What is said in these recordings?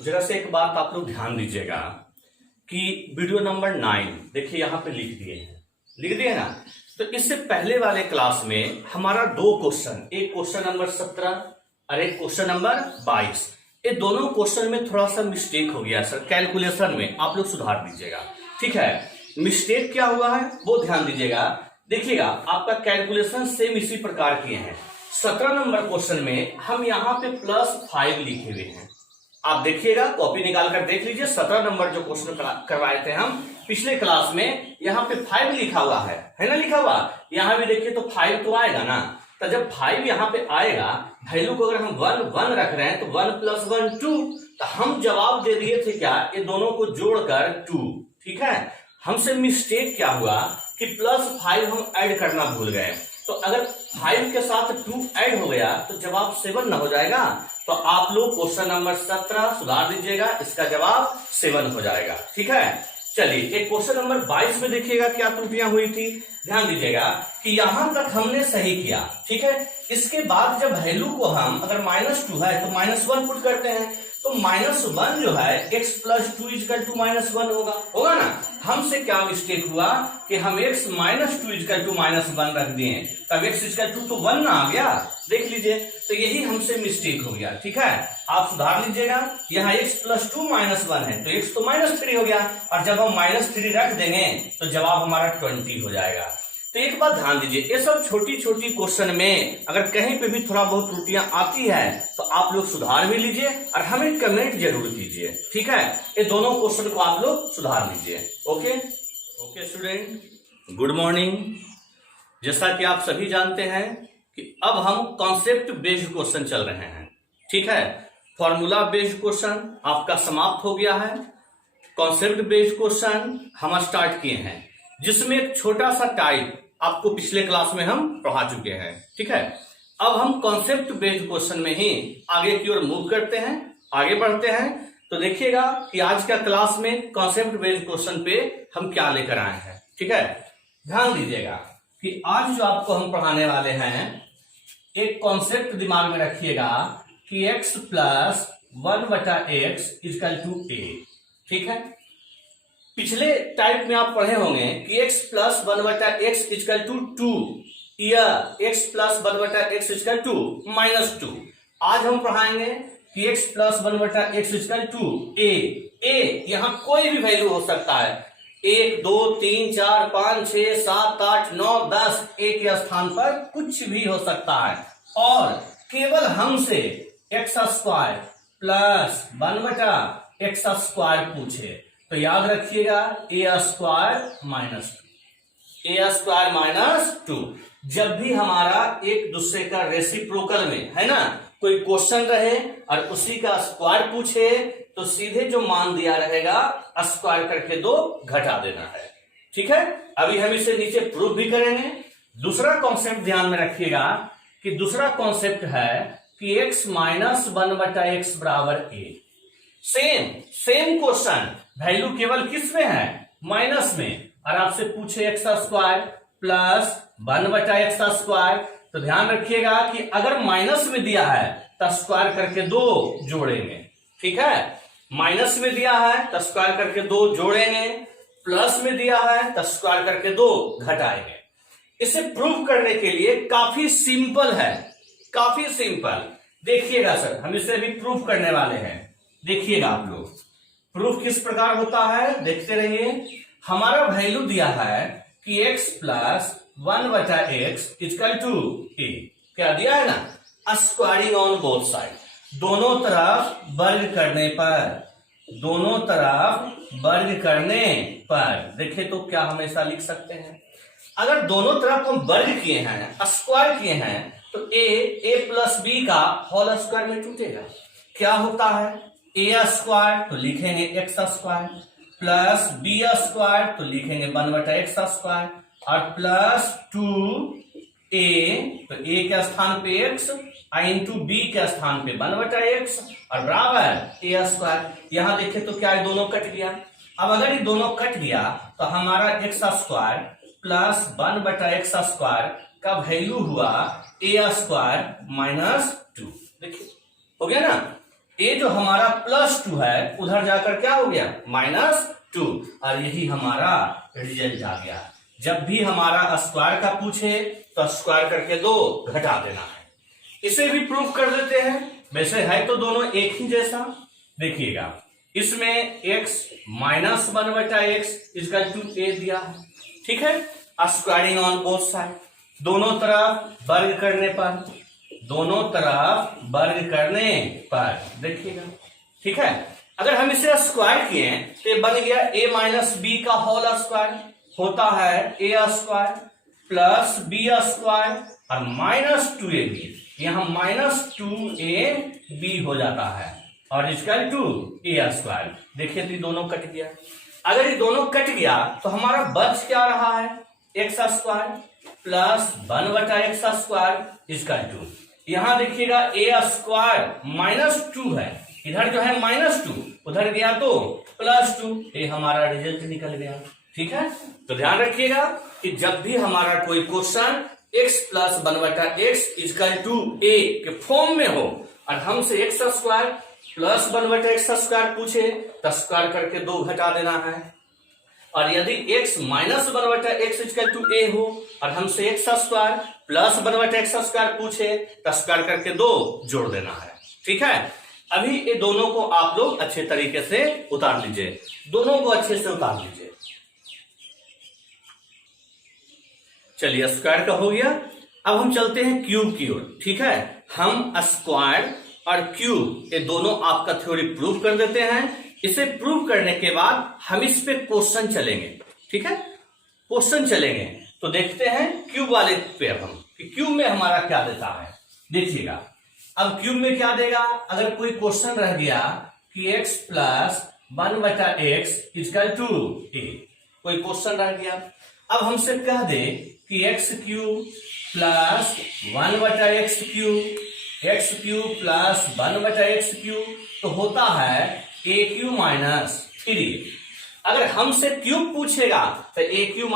तो जरा से एक बात आप लोग ध्यान दीजिएगा कि वीडियो नंबर 9 देखिए यहां पे लिख दिए ना। तो इससे पहले वाले क्लास में हमारा दो क्वेश्चन, एक क्वेश्चन नंबर 17 और एक क्वेश्चन नंबर 22, ये दोनों क्वेश्चन में थोड़ा सा मिस्टेक हो गया सर, कैलकुलेशन में आप लोग सुधार दीजिएगा। ठीक है, मिस्टेक क्या हुआ है वो ध्यान दीजिएगा। देखिएगा आपका कैलकुलेशन सेम इसी प्रकार किए हैं। 17 नंबर क्वेश्चन में हम यहाँ पे +5 लिखे हुए हैं। आप देखिएगा, कॉपी निकाल कर देख लीजिए। 17 नंबर जो क्वेश्चन करवाए थे हम पिछले क्लास में, यहाँ पे 5 लिखा हुआ है ना, लिखा हुआ यहाँ भी देखिए तो 5 तो आएगा ना। तो जब 5 यहाँ पे आएगा, वैल्यू को अगर हम 1 रख रहे हैं तो 1 + 1 2, तो हम जवाब दे दिए थे क्या, ये दोनों को जोड़कर 2। ठीक है, हमसे मिस्टेक क्या हुआ कि +5 हम ऐड करना भूल गए। तो अगर 5 के साथ 2 ऐड हो गया तो जवाब 7 ना हो जाएगा। तो आप लोग क्वेश्चन नंबर 17 सुधार दीजिएगा, इसका जवाब 7 हो जाएगा। ठीक है, चलिए एक क्वेश्चन नंबर 22 में देखिएगा क्या त्रुटियां हुई थी। ध्यान दीजिएगा कि यहां तक हमने सही किया। ठीक है, इसके बाद जब वैल्यू को हम अगर -2 है तो -1 पुट करते हैं, तो -1 जो है x + 2 = -1 होगा ना। हमसे क्या मिस्टेक हुआ कि हम x - 2 = -1 रख दिए, तब x = तो 1 ना आ गया। देख लीजिए, तो यही हमसे मिस्टेक हो गया। ठीक है, आप सुधार लीजिएगा। यहाँ x + 2 -1 है तो x तो -3 हो गया, और जब हम -3 रख देंगे तो जवाब हमारा 20 हो जाएगा। तो एक बात ध्यान दीजिए, ये सब छोटी छोटी क्वेश्चन में अगर कहीं पे भी थोड़ा बहुत त्रुटियां आती है तो आप लोग सुधार भी लीजिए और हमें कमेंट जरूर कीजिए। ठीक है, ये दोनों क्वेश्चन को आप लोग सुधार लीजिए। Okay student, good morning. जैसा कि आप सभी जानते हैं कि अब हम कॉन्सेप्ट बेस्ड क्वेश्चन चल रहे हैं। ठीक है, फॉर्मूला बेस्ड क्वेश्चन आपका समाप्त हो गया है। कॉन्सेप्ट बेस्ड क्वेश्चन हम स्टार्ट किए हैं, जिसमें एक छोटा सा टाइप आपको पिछले क्लास में हम पढ़ा चुके हैं। ठीक है, अब हम कॉन्सेप्ट बेस्ड क्वेश्चन में ही आगे की ओर मूव करते हैं, आगे बढ़ते हैं। तो देखिएगा कि आज का क्लास में कॉन्सेप्ट बेस्ड क्वेश्चन पे हम क्या लेकर आए हैं। ठीक है, ध्यान दीजिएगा कि आज जो आपको हम पढ़ाने वाले हैं, एक कॉन्सेप्ट दिमाग में रखिएगा कि x + 1/x = a। ठीक है, पिछले टाइप में आप पढ़े होंगे कि x + 1/x = 2 या x + 1/x = -2। आज हम पढ़ाएंगे कि x + 1/x = a। यहाँ कोई भी वैल्यू हो सकता है, 1 2 3 4 5 6 7 8 9 10, a के स्थान पर कुछ भी हो सकता है। और केवल हमसे x² + 1/x² पूछे तो याद रखिएगा a² - 2। जब भी हमारा एक दूसरे का रेसिप्रोकल में है ना कोई क्वेश्चन रहे और उसी का स्क्वायर पूछे, तो सीधे जो मान दिया रहेगा स्क्वायर करके 2 घटा देना है। ठीक है, अभी हम इसे नीचे प्रूफ भी करेंगे। दूसरा कॉन्सेप्ट ध्यान में रखिएगा कि दूसरा कॉन्सेप्ट है कि x - 1/x = a। Same question, value केवल किस में है, माइनस में, और आपसे पूछे x² + 1/x²। तो ध्यान रखिएगा कि अगर माइनस में दिया है तो स्क्वायर करके 2 जोड़ेंगे। ठीक है, माइनस में दिया है तो स्क्वायर करके 2 जोड़ेंगे, प्लस में दिया है तो स्क्वायर करके 2 घटाएंगे। इसे प्रूव करने के लिए काफी सिंपल है, काफी सिंपल। देखिएगा सर, हम इसे अभी प्रूफ करने वाले हैं। देखिएगा आप लोग प्रूफ किस प्रकार होता है, देखते रहिए। हमारा वैल्यू दिया है कि x + 1/x = a। क्या दिया है ना, स्क्वायरिंग ऑन बोथ साइड, दोनों तरफ वर्ग करने पर देखिए तो क्या हम ऐसा लिख सकते हैं, अगर दोनों तरफ हम वर्ग किए हैं, स्क्वायर किए हैं, तो a + b का होल स्क्वायर में टूटेगा। क्या होता है, a² तो लिखेंगे x² प्लस b² तो लिखेंगे 1/x² और प्लस 2a, तो a के स्थान पे x इंटू b के स्थान पे 1/x और बराबर a²। यहां देखें तो क्या है, दोनों कट गया। अब अगर ये दोनों कट गया तो हमारा x² प्लस 1/x² का वैल्यू हुआ a² - 2। देखिए हो गया ना, ये जो हमारा +2 है उधर जाकर क्या हो गया -2, और यही हमारा रिजल्ट आ गया। जब भी हमारा स्क्वायर का पूछे तो स्क्वायर करके 2 घटा देना है। इसे भी प्रूफ कर देते हैं, वैसे है तो दोनों एक ही जैसा। देखिएगा इसमें x -1/x = a दिया है, ठीक है। स्क्वायरिंग ऑन बोथ साइड, दोनों तरफ वर्ग करने पर देखिएगा, ठीक है। अगर हम इसे स्क्वायर किए तो ये बन गया a - b का होल स्क्वायर, होता है a² प्लस b² और -2ab, यहां -2ab हो जाता है और इसका 2a²। देखिए तो ये दोनों कट गया। अगर ये दोनों कट गया तो हमारा बच क्या रहा है x² प्लस 1/x² इसका 2। यहां देखिएगा a² -2 है, इधर जो है -2 उधर गया तो +2, ये हमारा रिजल्ट निकल गया, ठीक है। तो ध्यान रखिएगा कि जब भी हमारा कोई क्वेश्चन x + 1/x = a के फॉर्म में हो और हमसे x² प्लस 1/x² पूछे तो स्क्वायर करके 2 घटा देना है, और यदि x - 1/x = a हो और हमसे x² प्लस 1/x² पूछे तो स्क्वायर करके 2 जोड़ देना है, ठीक है। अभी ये दोनों को आप लोग अच्छे तरीके से उतार लीजिए, दोनों को अच्छे से उतार लीजिए। चलिए स्क्वायर का हो गया। अब हम चलते हैं क्यूब की ओर, ठीक है। हम स्क्वायर और क्यूब ये दोनों आपका थ्योरी प्रूव कर देते हैं। इसे प्रूव करने के बाद हम इस पे क्वेश्चन चलेंगे, ठीक है। क्वेश्चन चलेंगे तो देखते हैं क्यूब वाले पे अब हम कि क्यूब में हमारा क्या देता है। देखिएगा अब क्यूब में क्या देगा। अगर कोई क्वेश्चन रह गया कि x + 1/x = a, कोई क्वेश्चन रह गया। अब हमसे कह दे कि x³ plus 1/x³ x³ plus 1/x³ तो होता है a³ - 3a। अगर हमसे क्यूब पूछेगा तो a³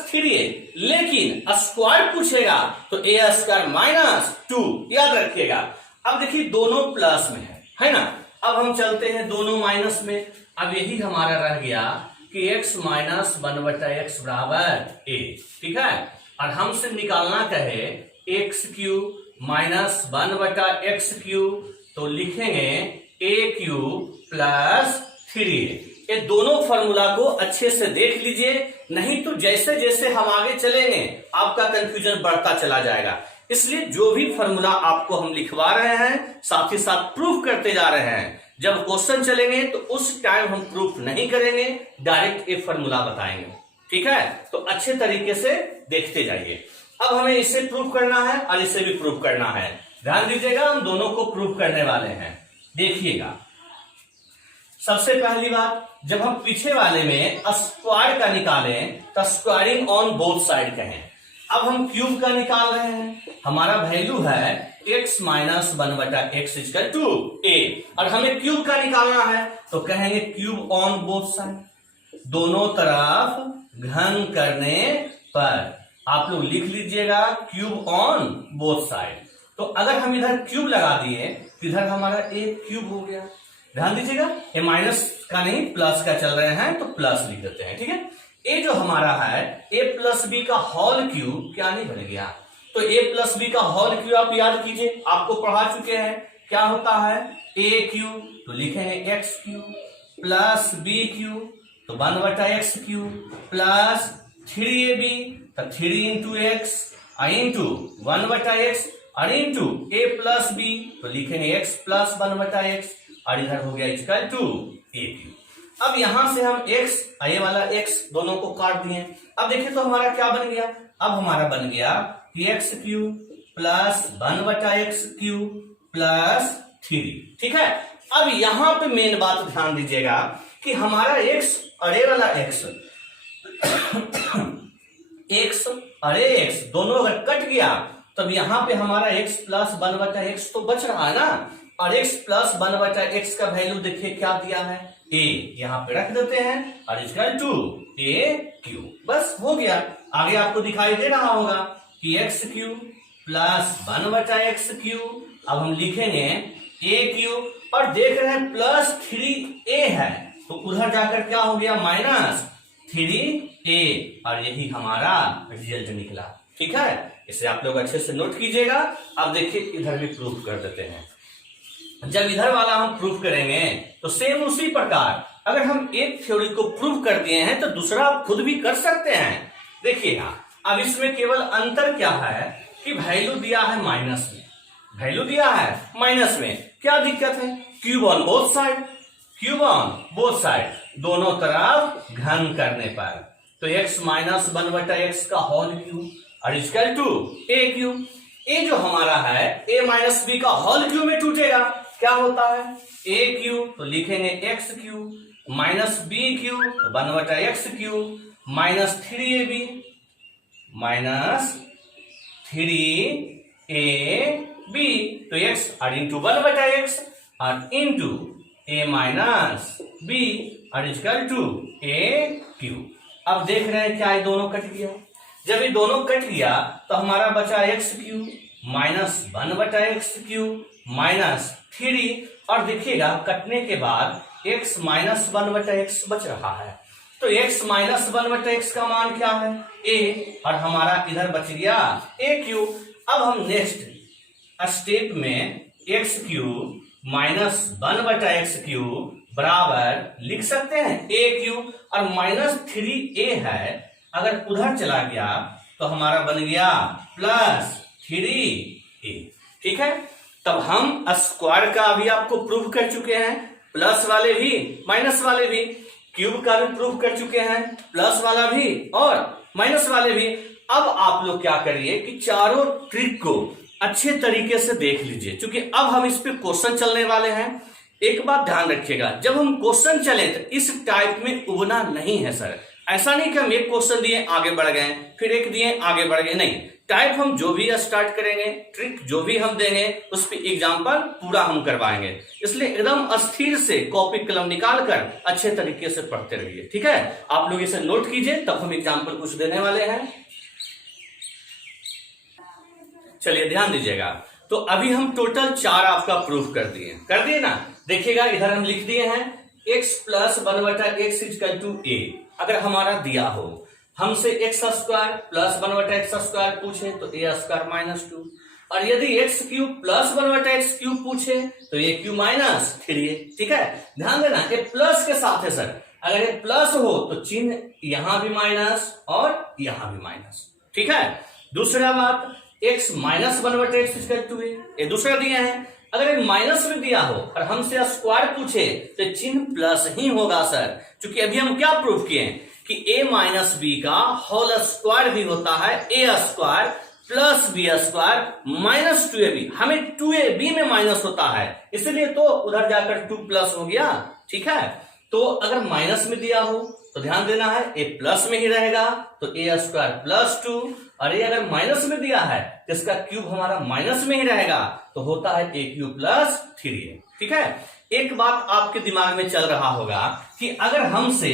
- 3a, लेकिन स्क्वायर पूछेगा तो a² - 2, याद रखिएगा। अब देखिए दोनों प्लस में है ना। अब हम चलते हैं दोनों माइनस में। अब यही हमारा रह गया कि x - 1/x = a, ठीक है। और हमसे निकालना कहे x³ - 1/x³ तो लिखेंगे a³ प्लस 3a। ये दोनों फॉर्मूला को अच्छे से देख लीजिए, नहीं तो जैसे जैसे हम आगे चलेंगे आपका कंफ्यूजन बढ़ता चला जाएगा। इसलिए जो भी फॉर्मूला आपको हम लिखवा रहे हैं साथ ही साथ प्रूफ करते जा रहे हैं। जब क्वेश्चन चलेंगे तो उस टाइम हम प्रूफ नहीं करेंगे, डायरेक्ट ये फॉर्मूला बताएंगे, ठीक है। तो अच्छे तरीके से देखते जाइए। अब हमें इसे प्रूफ करना है और इसे भी प्रूफ करना है। ध्यान दीजिएगा, हम दोनों को प्रूफ करने वाले हैं। देखिएगा सबसे पहली बात, जब हम पीछे वाले में स्क्वायर का निकालें तो स्क्वायरिंग ऑन बोथ साइड कहें। अब हम क्यूब का निकाल रहे हैं, हमारा वैल्यू है x - 1/x = a, और हमें क्यूब का निकालना है तो कहेंगे क्यूब ऑन बोथ साइड, दोनों तरफ घन करने पर। आप लोग लिख लीजिएगा क्यूब ऑन बोथ साइड। तो अगर हम इधर क्यूब लगा दिए तो इधर हमारा a³ हो गया। ध्यान दीजिएगा ये माइनस का नहीं प्लस का चल रहे हैं तो प्लस लिख देते हैं, ठीक है। ए जो हमारा है a + b का होल क्यूब क्या नहीं बन गया। तो a + b का होल क्यूब आप याद कीजिए, आपको पढ़ा चुके हैं क्या होता है a³ तो लिखेंगे x³ प्लस b³ तो 1/x³ प्लस 3ab तो 3 × x इंटू 1/x और इंटू a + b तो लिखेंगे x प्लस 1/x और इधर हो गया इसका 2a³। अब यहां से हम x ये वाला x दोनों को काट दिए। अब देखिए तो हमारा क्या बन गया। अब हमारा बन गया कि x³ प्लस 1/x³ प्लस 3, ठीक है। अब यहां पे मेन बात ध्यान दीजिएगा कि हमारा x अरे वाला x x अरे x दोनों अगर कट गया तब यहाँ पे हमारा x प्लस 1/x तो बच रहा है ना, और x प्लस 1/x का वैल्यू देखिए क्या दिया है a, यहाँ पे रख देते हैं और इसका 2a³, बस हो गया। आगे आपको दिखाई दे रहा होगा कि x³ प्लस 1/x³। अब हम लिखेंगे a³ और देख रहे हैं प्लस 3a है, तो उधर जाकर क्या हो गया माइनस 3a, और यही हमारा रिजल्ट निकला। ठीक है, इसे आप लोग अच्छे से नोट कीजिएगा। अब देखिए इधर भी प्रूफ कर देते हैं। जब इधर वाला हम प्रूफ करेंगे तो सेम उसी प्रकार अगर हम एक थ्योरी को प्रूफ कर दिए हैं तो दूसरा आप खुद भी कर सकते हैं। देखिएगा, अब इसमें केवल अंतर क्या है कि वैल्यू दिया है माइनस में, वैल्यू दिया है माइनस में, क्या दिक्कत है? Cube on both side, cube on both side, दोनों तरफ घन करने पर, तो x माइनस 1/x का होल क्यूब और इक्वल टू a क्यूब। ए जो हमारा है a माइनस बी का होल क्यूब में टूटेगा, क्या होता है a क्यूब, तो लिखेंगे x cube minus b cube 1/x cube minus 3ab minus 3ab, तो x और इंटू 1/x और इंटू a माइनस b और इक्वल टू a क्यूब। अब देख रहे हैं क्या ये दोनों कट गया। जब ये दोनों कट गया तो हमारा बचा x cube minus 1/x cube minus 3, और देखिएगा कटने के बाद x माइनस 1/x बच रहा है, तो x माइनस 1/x का मान क्या है a, और हमारा इधर बच गया a क्यूब। अब हम नेक्स्ट स्टेप में x cube minus 1/x cube बराबर लिख सकते हैं a क्यूब, और माइनस 3a है, अगर उधर चला गया तो हमारा बन गया प्लस 3a। ठीक है, तब हम स्क्वायर का अभी आपको प्रूफ कर चुके हैं, प्लस वाले भी माइनस वाले भी, क्यूब का भी प्रूफ कर चुके हैं, प्लस वाला भी और माइनस वाले भी। अब आप लोग क्या करिए कि चारों ट्रिक को अच्छे तरीके से देख लीजिए, क्योंकि अब हम इस पे क्वेश्चन चलने वाले हैं। एक बात ध्यान रखिएगा, जब हम क्वेश्चन चले तो इस टाइप में उबना नहीं है सर। ऐसा नहीं कि हम एक क्वेश्चन दिए आगे बढ़ गए, फिर एक दिए आगे बढ़ गए, नहीं। टाइप हम जो भी स्टार्ट करेंगे, ट्रिक जो भी हम देंगे, उस पर एग्जाम्पल पूरा हम करवाएंगे। इसलिए एकदम अस्थिर से कॉपी कलम निकाल कर अच्छे तरीके से पढ़ते रहिए। ठीक है, आप लोग इसे नोट कीजिए, तब हम एग्जाम्पल कुछ देने वाले हैं। चलिए ध्यान दीजिएगा, तो अभी हम टोटल 4 आपका प्रूफ कर दिए ना। देखिएगा इधर हम लिख दिए हैं x plus 1/x equal to a। अगर हमारा दिया हो हमसे x square plus 1/x square पूछे तो a स्क्वायर माइनस 2, और यदि x cube plus 1/x cube पूछे तो a क्यूब माइनस 3a। ठीक है, ध्यान देना ये प्लस के साथ है सर, अगर ये प्लस हो तो चिन्ह यहां भी माइनस और यहां भी माइनस। ठीक है, दूसरा बात x minus 1/x equal to a, ये दूसरा दिया है। अगर ये माइनस में दिया हो और हमसे स्क्वायर पूछे तो चिन्ह प्लस ही होगा सर, क्योंकि अभी हम क्या प्रूफ किए कि a माइनस बी का होल स्क्वायर भी होता है a square plus B square minus 2ab, हमें 2ab में माइनस होता है, इसलिए तो उधर जाकर 2 प्लस हो गया। ठीक है, तो अगर माइनस में दिया हो तो ध्यान देना है a प्लस में ही रहेगा, तो a स्क्वायर प्लस 2, और ये अगर माइनस में दिया है तो इसका क्यूब हमारा माइनस में ही रहेगा, तो होता है a क्यूब प्लस 3a। ठीक है, एक बात आपके दिमाग में चल रहा होगा कि अगर हमसे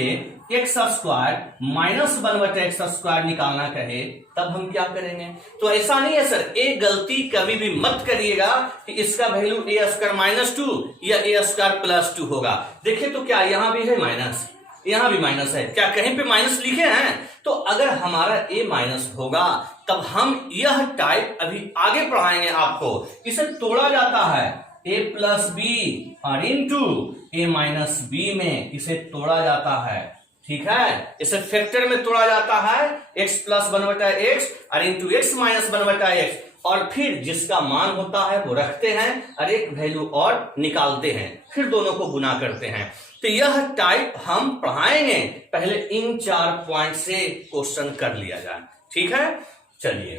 x square minus 1/x square निकालना कहे तब हम क्या करेंगे, तो ऐसा नहीं है सर। एक गलती कभी भी मत करिएगा कि इसका वैल्यू a स्क्वायर माइनस 2 या a स्क्वायर प्लस 2 होगा। देखिए तो क्या यहां भी है माइनस, यहां भी माइनस है, क्या कहीं पे माइनस लिखे हैं? तो अगर हमारा a माइनस होगा तब हम यह टाइप अभी आगे पढ़ाएंगे आपको। इसे तोड़ा जाता है a प्लस बी और इंटू a माइनस बी में इसे तोड़ा जाता है। ठीक है, इसे फैक्टर में तोड़ा जाता है x प्लस 1/x और इंटू x माइनस 1/x, और फिर जिसका मान होता है वो रखते हैं और एक वैल्यू और निकालते हैं, फिर दोनों को गुना करते हैं। तो यह टाइप हम पढ़ाएंगे, पहले इन 4 पॉइंट से क्वेश्चन कर लिया जाए। ठीक है, चलिए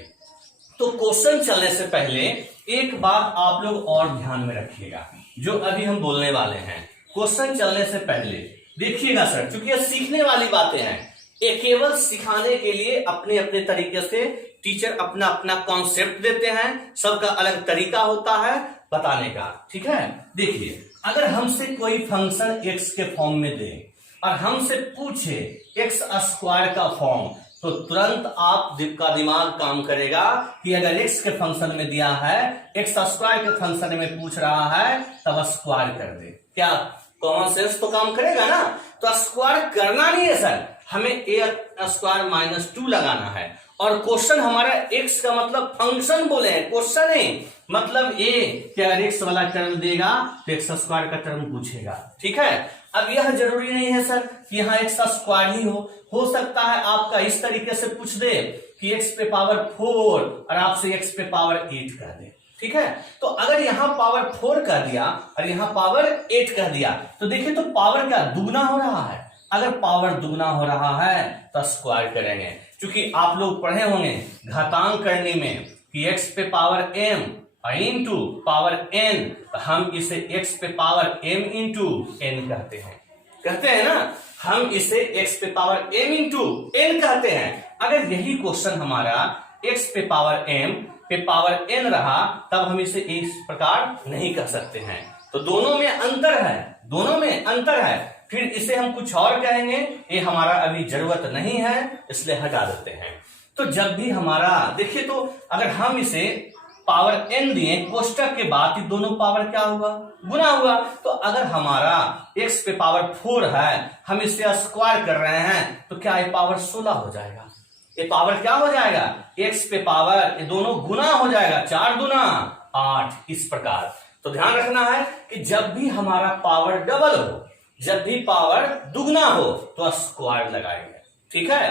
तो क्वेश्चन चलने से पहले एक बात आप लोग और ध्यान में रखिएगा, जो अभी हम बोलने वाले हैं। क्वेश्चन चलने से पहले देखिएगा सर, क्योंकि ये सीखने वाली बातें हैं, ये केवल सिखाने के लिए अपने अपने तरीके से टीचर अपना अपना कॉन्सेप्ट देते हैं, सबका अलग तरीका होता है बताने का। ठीक है, देखिए अगर हमसे कोई फंक्शन x के फॉर्म में दे और हमसे पूछे x स्क्वायर का फॉर्म, तो तुरंत आपका दिमाग काम करेगा कि अगर x के फंक्शन में दिया है, x स्क्वायर के फंक्शन में पूछ रहा है, तब स्क्वायर कर दे। क्या कॉमन सेंस तो काम करेगा ना। तो स्क्वायर करना नहीं है सर, हमें a स्क्वायर माइनस 2 लगाना है। और क्वेश्चन हमारा x का मतलब फंक्शन बोले हैं, क्वेश्चन है मतलब a कि अगर x वाला टर्म देगा तो x स्क्वायर का टर्म पूछेगा। ठीक है, अब यह जरूरी नहीं है सर कि यहाँ x स्क्वायर ही हो सकता है आपका इस तरीके से पूछ दे कि x पे पावर 4 और आपसे x पे पावर 8 कह दे। ठीक है, तो अगर यहाँ पावर 4 कह दिया और यहाँ पावर 8 कह दिया तो देखिए तो पावर क्या दुगना हो रहा है। अगर पावर दुगना हो रहा है तो स्क्वायर करेंगे, क्योंकि आप लोग पढ़े होंगे घातांक करने में कि x पे power m into power n, हम इसे x पे पावर m इंटू n कहते हैं ना, हम इसे x पे पावर m इंटू n कहते हैं। अगर यही क्वेश्चन हमारा x पे पावर m पे पावर n रहा तब हम इसे इस प्रकार नहीं कह सकते हैं। तो दोनों में अंतर है, फिर इसे हम कुछ और कहेंगे, ये हमारा अभी जरूरत नहीं है इसलिए हटा देते हैं। तो जब भी हमारा देखिए तो अगर हम इसे पावर n दिए कोष्टक के बाद ये दोनों पावर क्या हुआ, गुना हुआ। तो अगर हमारा x पे पावर 4 है, हम इससे स्क्वायर कर रहे हैं तो क्या ये पावर 16 हो जाएगा। ये पावर क्या हो जाएगा, x पे पावर ये दोनों गुना हो जाएगा, 4 दूना 8 इस प्रकार। तो ध्यान रखना है कि जब भी हमारा पावर डबल हो, जब भी पावर दुगना हो तो स्क्वायर लगाएंगे। ठीक है,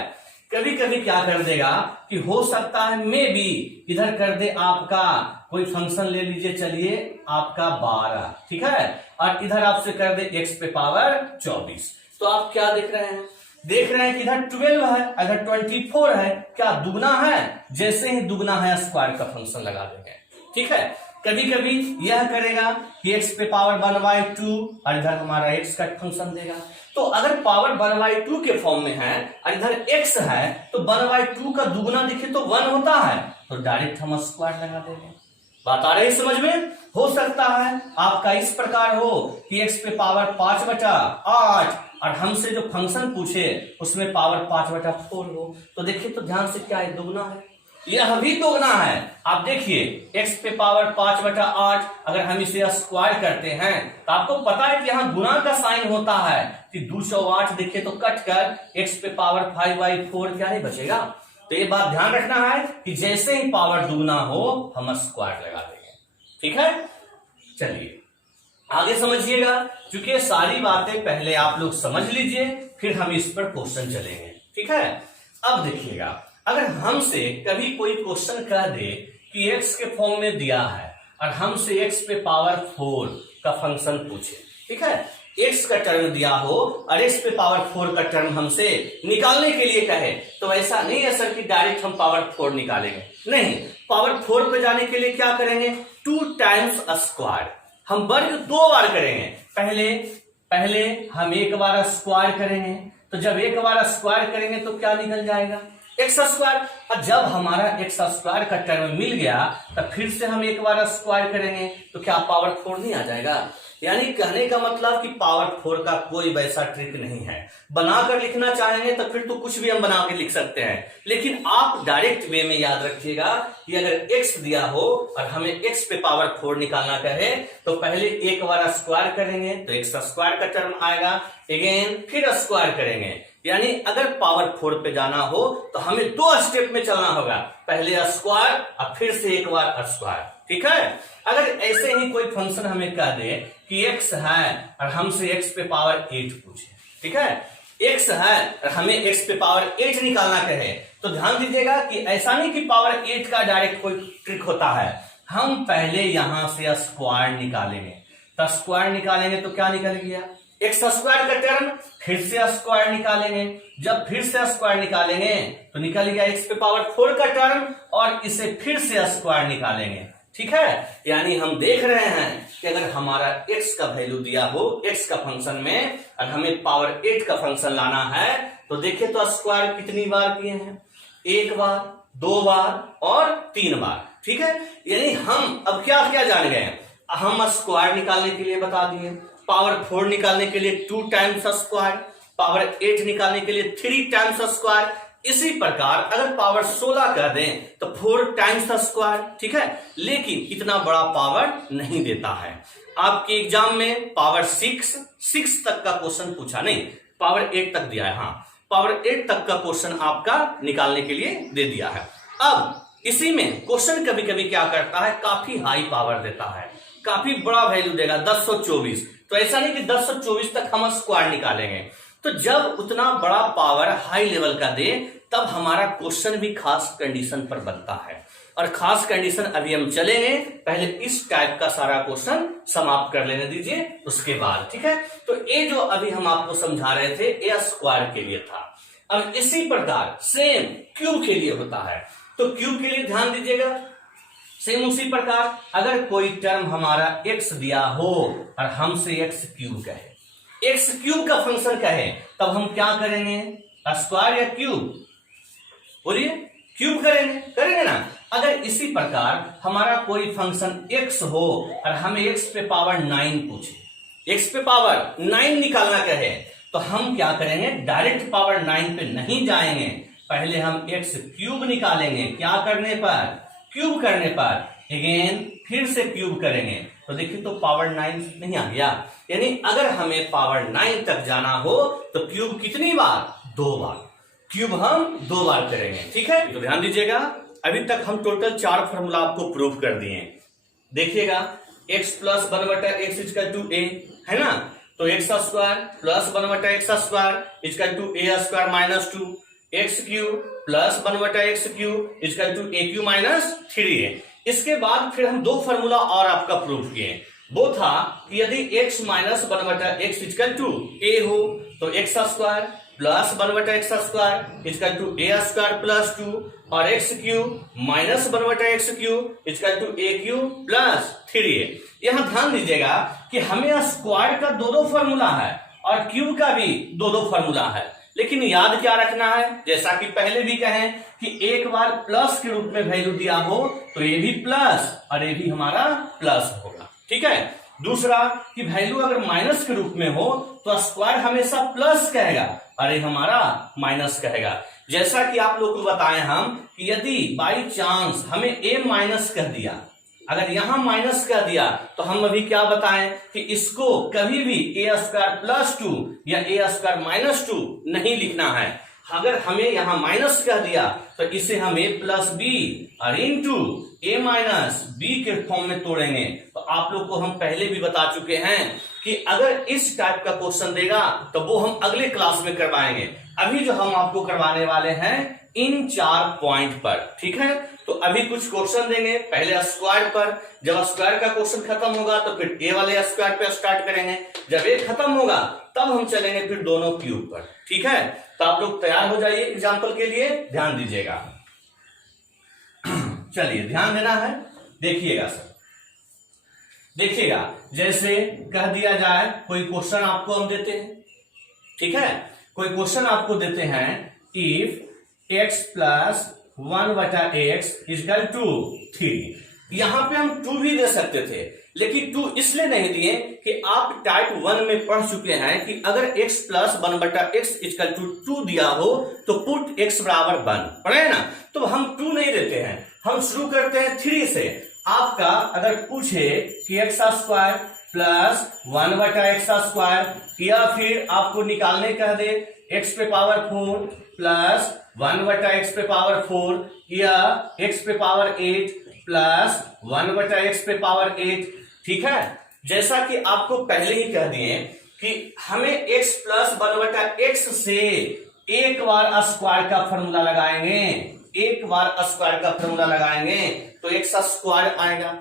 कभी कभी क्या कर देगा कि हो सकता है मे बी इधर कर दे आपका कोई फंक्शन ले लीजिए, चलिए आपका 12, ठीक है, और इधर आपसे कर दे x पे पावर 24। तो आप क्या देख रहे हैं कि इधर 12 है, अगर 24 है, क्या दुगना है, जैसे ही दुगना है स्क्वायर का फंक्शन लगा देंगे। ठीक है, कभी कभी यह करेगा कि x पे पावर 1/2 और इधर हमारा x का फंक्शन देगा। तो अगर पावर 1/2 के फॉर्म में है और इधर x है तो 1/2 का दुगना देखिए तो 1 होता है, तो डायरेक्ट हम स्क्वायर लगा देंगे। बात आ रही समझ में। हो सकता है आपका इस प्रकार हो कि x पे पावर 5/8 और हमसे जो फंक्शन पूछे उसमें पावर 5/4 हो, तो देखिए तो ध्यान से क्या है, दुगना है, यह भी दोगुना है। आप देखिए x पे पावर 5/8 अगर हम इसे स्क्वायर करते हैं तो आपको पता है कि यहाँ गुना का साइन होता है कि 208 देखिए तो कट कर x पे पावर 5/4 क्या ही बचेगा। तो ये बात ध्यान रखना है कि जैसे ही पावर दुगना हो हम स्क्वायर लगा देंगे। ठीक है, चलिए आगे समझिएगा, क्योंकि सारी बातें पहले आप लोग समझ लीजिए फिर हम इस पर क्वेश्चन चलेंगे। ठीक है, अब देखिएगा अगर हमसे कभी कोई क्वेश्चन कह दे कि x के फॉर्म में दिया है और हमसे x पे पावर 4 का फंक्शन पूछे, ठीक है, x का टर्म दिया हो और x पे पावर 4 का टर्म हमसे निकालने के लिए कहे, तो ऐसा नहीं है सर कि डायरेक्ट हम पावर 4 निकालेंगे, नहीं, पावर 4 पे जाने के लिए क्या करेंगे, 2 टाइम्स स्क्वायर, हम वर्ग 2 बार करेंगे। पहले हम एक बार स्क्वायर करेंगे, तो जब एक बार स्क्वायर करेंगे तो क्या निकल जाएगा, एक्स स्क्वायर। और जब हमारा एक्स स्क्वायर का टर्म मिल गया तब फिर से हम एक बार स्क्वायर करेंगे तो क्या पावर 4 नहीं आ जाएगा। यानी कहने का मतलब कि पावर 4 का कोई वैसा ट्रिक नहीं है। बनाकर लिखना चाहेंगे तो फिर तो कुछ भी हम बना के लिख सकते हैं, लेकिन आप डायरेक्ट वे में याद रखिएगा कि अगर x दिया हो और हमें x पे पावर 4 निकालना कहे तो पहले एक बार स्क्वायर करेंगे तो एक्स स्क्वायर का टर्म आएगा, अगेन फिर स्क्वायर करेंगे। यानी अगर पावर 4 पे जाना हो तो हमें 2 स्टेप में चलना होगा, पहले स्क्वायर और फिर से एक बार स्क्वायर। ठीक है, अगर ऐसे ही कोई फंक्शन हमें कह दे कि x है और हमसे x पे पावर 8 पूछे, ठीक है, x है और हमें x पे पावर 8 निकालना कहे, तो ध्यान दीजिएगा कि ऐसा नहीं कि पावर 8 का डायरेक्ट कोई ट्रिक होता है। हम पहले यहां से स्क्वायर निकालेंगे, तो स्क्वायर निकालेंगे तो क्या निकल गया, एक्स स्क्वायर का टर्म, फिर से स्क्वायर निकालेंगे, जब फिर से स्क्वायर निकालेंगे तो निकल गया एक्स पे पावर 4 का टर्म और इसे फिर से स्क्वायर निकालेंगे। ठीक है, यानी हम देख रहे हैं कि अगर हमारा x का वैल्यू दिया हो x का फंक्शन में और हमें पावर 8 का फंक्शन लाना है तो देखिए तो स्क्वायर कितनी बार किए हैं, 1 बार, 2 बार और 3 बार। ठीक है, यानी हम अब क्या क्या जान गए, हम स्क्वायर निकालने के लिए बता दिए, पावर 4 निकालने के लिए 2 टाइम्स स्क्वायर, पावर 8 निकालने के लिए 3 टाइम्स स्क्वायर, इसी प्रकार अगर पावर 16 कर दें तो 4 टाइम्स द स्क्वायर, ठीक है, लेकिन इतना बड़ा पावर नहीं देता है। आपके एग्जाम में पावर 6 तक का क्वेश्चन पूछा, नहीं पावर 8 तक दिया है, हाँ पावर 8 तक का क्वेश्चन आपका निकालने के लिए दे दिया है। अब इसी में क्वेश्चन कभी कभी क्या करता है, काफी हाई पावर देता है, काफी बड़ा वैल्यू देगा 1024, तो ऐसा नहीं कि 1024 तक हम स्क्वायर निकालेंगे। तो जब उतना बड़ा पावर हाई लेवल का दे तब हमारा क्वेश्चन भी खास कंडीशन पर बनता है, और खास कंडीशन अभी हम चलेंगे, पहले इस टाइप का सारा क्वेश्चन समाप्त कर लेने दीजिए उसके बाद, ठीक है। तो ये जो अभी हम आपको समझा रहे थे ए स्क्वायर के लिए था। अब इसी प्रकार सेम क्यूब के लिए होता है, तो क्यूब के लिए ध्यान दीजिएगा, सेम उसी प्रकार अगर कोई टर्म हमारा x दिया हो और हमसे x क्यूब कहे, x क्यूब का फंक्शन कहे, तब हम क्या करेंगे, स्क्वायर या क्यूब, बोलिए क्यूब करेंगे ना। अगर इसी प्रकार हमारा कोई फंक्शन x हो और हमें x पे पावर 9 पूछे, x पे पावर 9 निकालना कहे, तो हम क्या करेंगे, डायरेक्ट पावर 9 पे नहीं जाएंगे, पहले हम x क्यूब निकालेंगे, क्या करने पर, क्यूब करने पर, अगेन फिर से क्यूब करेंगे, तो देखिए तो पावर 9 नहीं आ गया। यानी अगर हमें पावर 9 तक जाना हो तो क्यूब कितनी बार, 2 बार, क्यूब हम 2 बार करेंगे, ठीक है। तो ध्यान दीजिएगा, अभी तक हम टोटल 4 फॉर्मूला आपको प्रूव कर दिए। देखिएगा x plus 1/x equal to a है ना, तो x square plus 1/x square equal to a square minus 2, x cube plus 1/x cube equal to a cube minus 3a। इसके बाद फिर हम 2 फॉर्मूला और आपका प्रूव किए, वो था कि यदि x minus 1/x equal to a हो तो x square plus 1/x square equal to a square plus 2, और x cube minus 1/x cube equal to a cube plus 3a। यहां ध्यान दीजिएगा कि हमें स्क्वायर का 2 फॉर्मूला है और क्यूब का भी 2 फॉर्मूला है, लेकिन याद क्या रखना है, जैसा कि पहले भी कहें कि एक बार प्लस के रूप में वैल्यू दिया हो तो ये भी प्लस और ये भी हमारा प्लस होगा, ठीक है। दूसरा कि वैल्यू अगर माइनस के रूप में हो तो स्क्वायर हमेशा प्लस कहेगा और ये हमारा माइनस कहेगा। जैसा कि आप लोग को बताएं हम कि यदि बाई चांस हमें a माइनस कह दिया, अगर यहां माइनस कह दिया तो हम अभी क्या बताएं कि इसको कभी भी a स्क्वायर प्लस 2 या a स्क्वायर माइनस 2 नहीं लिखना है। अगर हमें यहां माइनस कह दिया तो इसे हम a प्लस बी और इंटू a माइनस बी के फॉर्म में तोड़ेंगे। तो आप लोग को हम पहले भी बता चुके हैं कि अगर इस टाइप का क्वेश्चन देगा तो वो हम अगले क्लास में करवाएंगे। अभी जो हम आपको करवाने वाले हैं इन 4 पॉइंट पर, ठीक है। तो अभी कुछ क्वेश्चन देंगे, पहले स्क्वायर पर, जब स्क्वायर का क्वेश्चन खत्म होगा तो फिर ए वाले स्क्वायर पे स्टार्ट करेंगे, जब ए खत्म होगा तब हम चलेंगे फिर दोनों क्यूब पर, ठीक है। तो आप लोग तैयार हो जाइए एग्जाम्पल के लिए, ध्यान दीजिएगा। चलिए ध्यान देना है, देखिएगा सर, देखिएगा जैसे कह दिया जाए कोई क्वेश्चन आपको हम देते हैं, ठीक है, कोई क्वेश्चन आपको देते हैं if x plus 1/x equal to 3। यहां पे हम 2 भी दे सकते थे, लेकिन 2 इसलिए नहीं दिए कि आप टाइप 1 में पढ़ चुके हैं कि अगर x plus 1/x equal to 2 दिया हो तो पुट x बराबर 1, पढ़े ना, तो हम 2 नहीं देते हैं, हम शुरू करते हैं 3 से। आपका अगर पूछे कि x square plus 1/x square, या फिर आपको निकालने कह दे x पे पावर 4 प्लस 1/x पे पावर 4, या x पे पावर 8 प्लस 1/x पे पावर 8, ठीक है। जैसा कि आपको पहले ही कह दिए कि हमें x प्लस 1/x से एक बार स्क्वायर का फॉर्मूला लगाएंगे, एक बार स्क्वायर का फॉर्मूला लगाएंगे तो x स्क्वायर आएगा।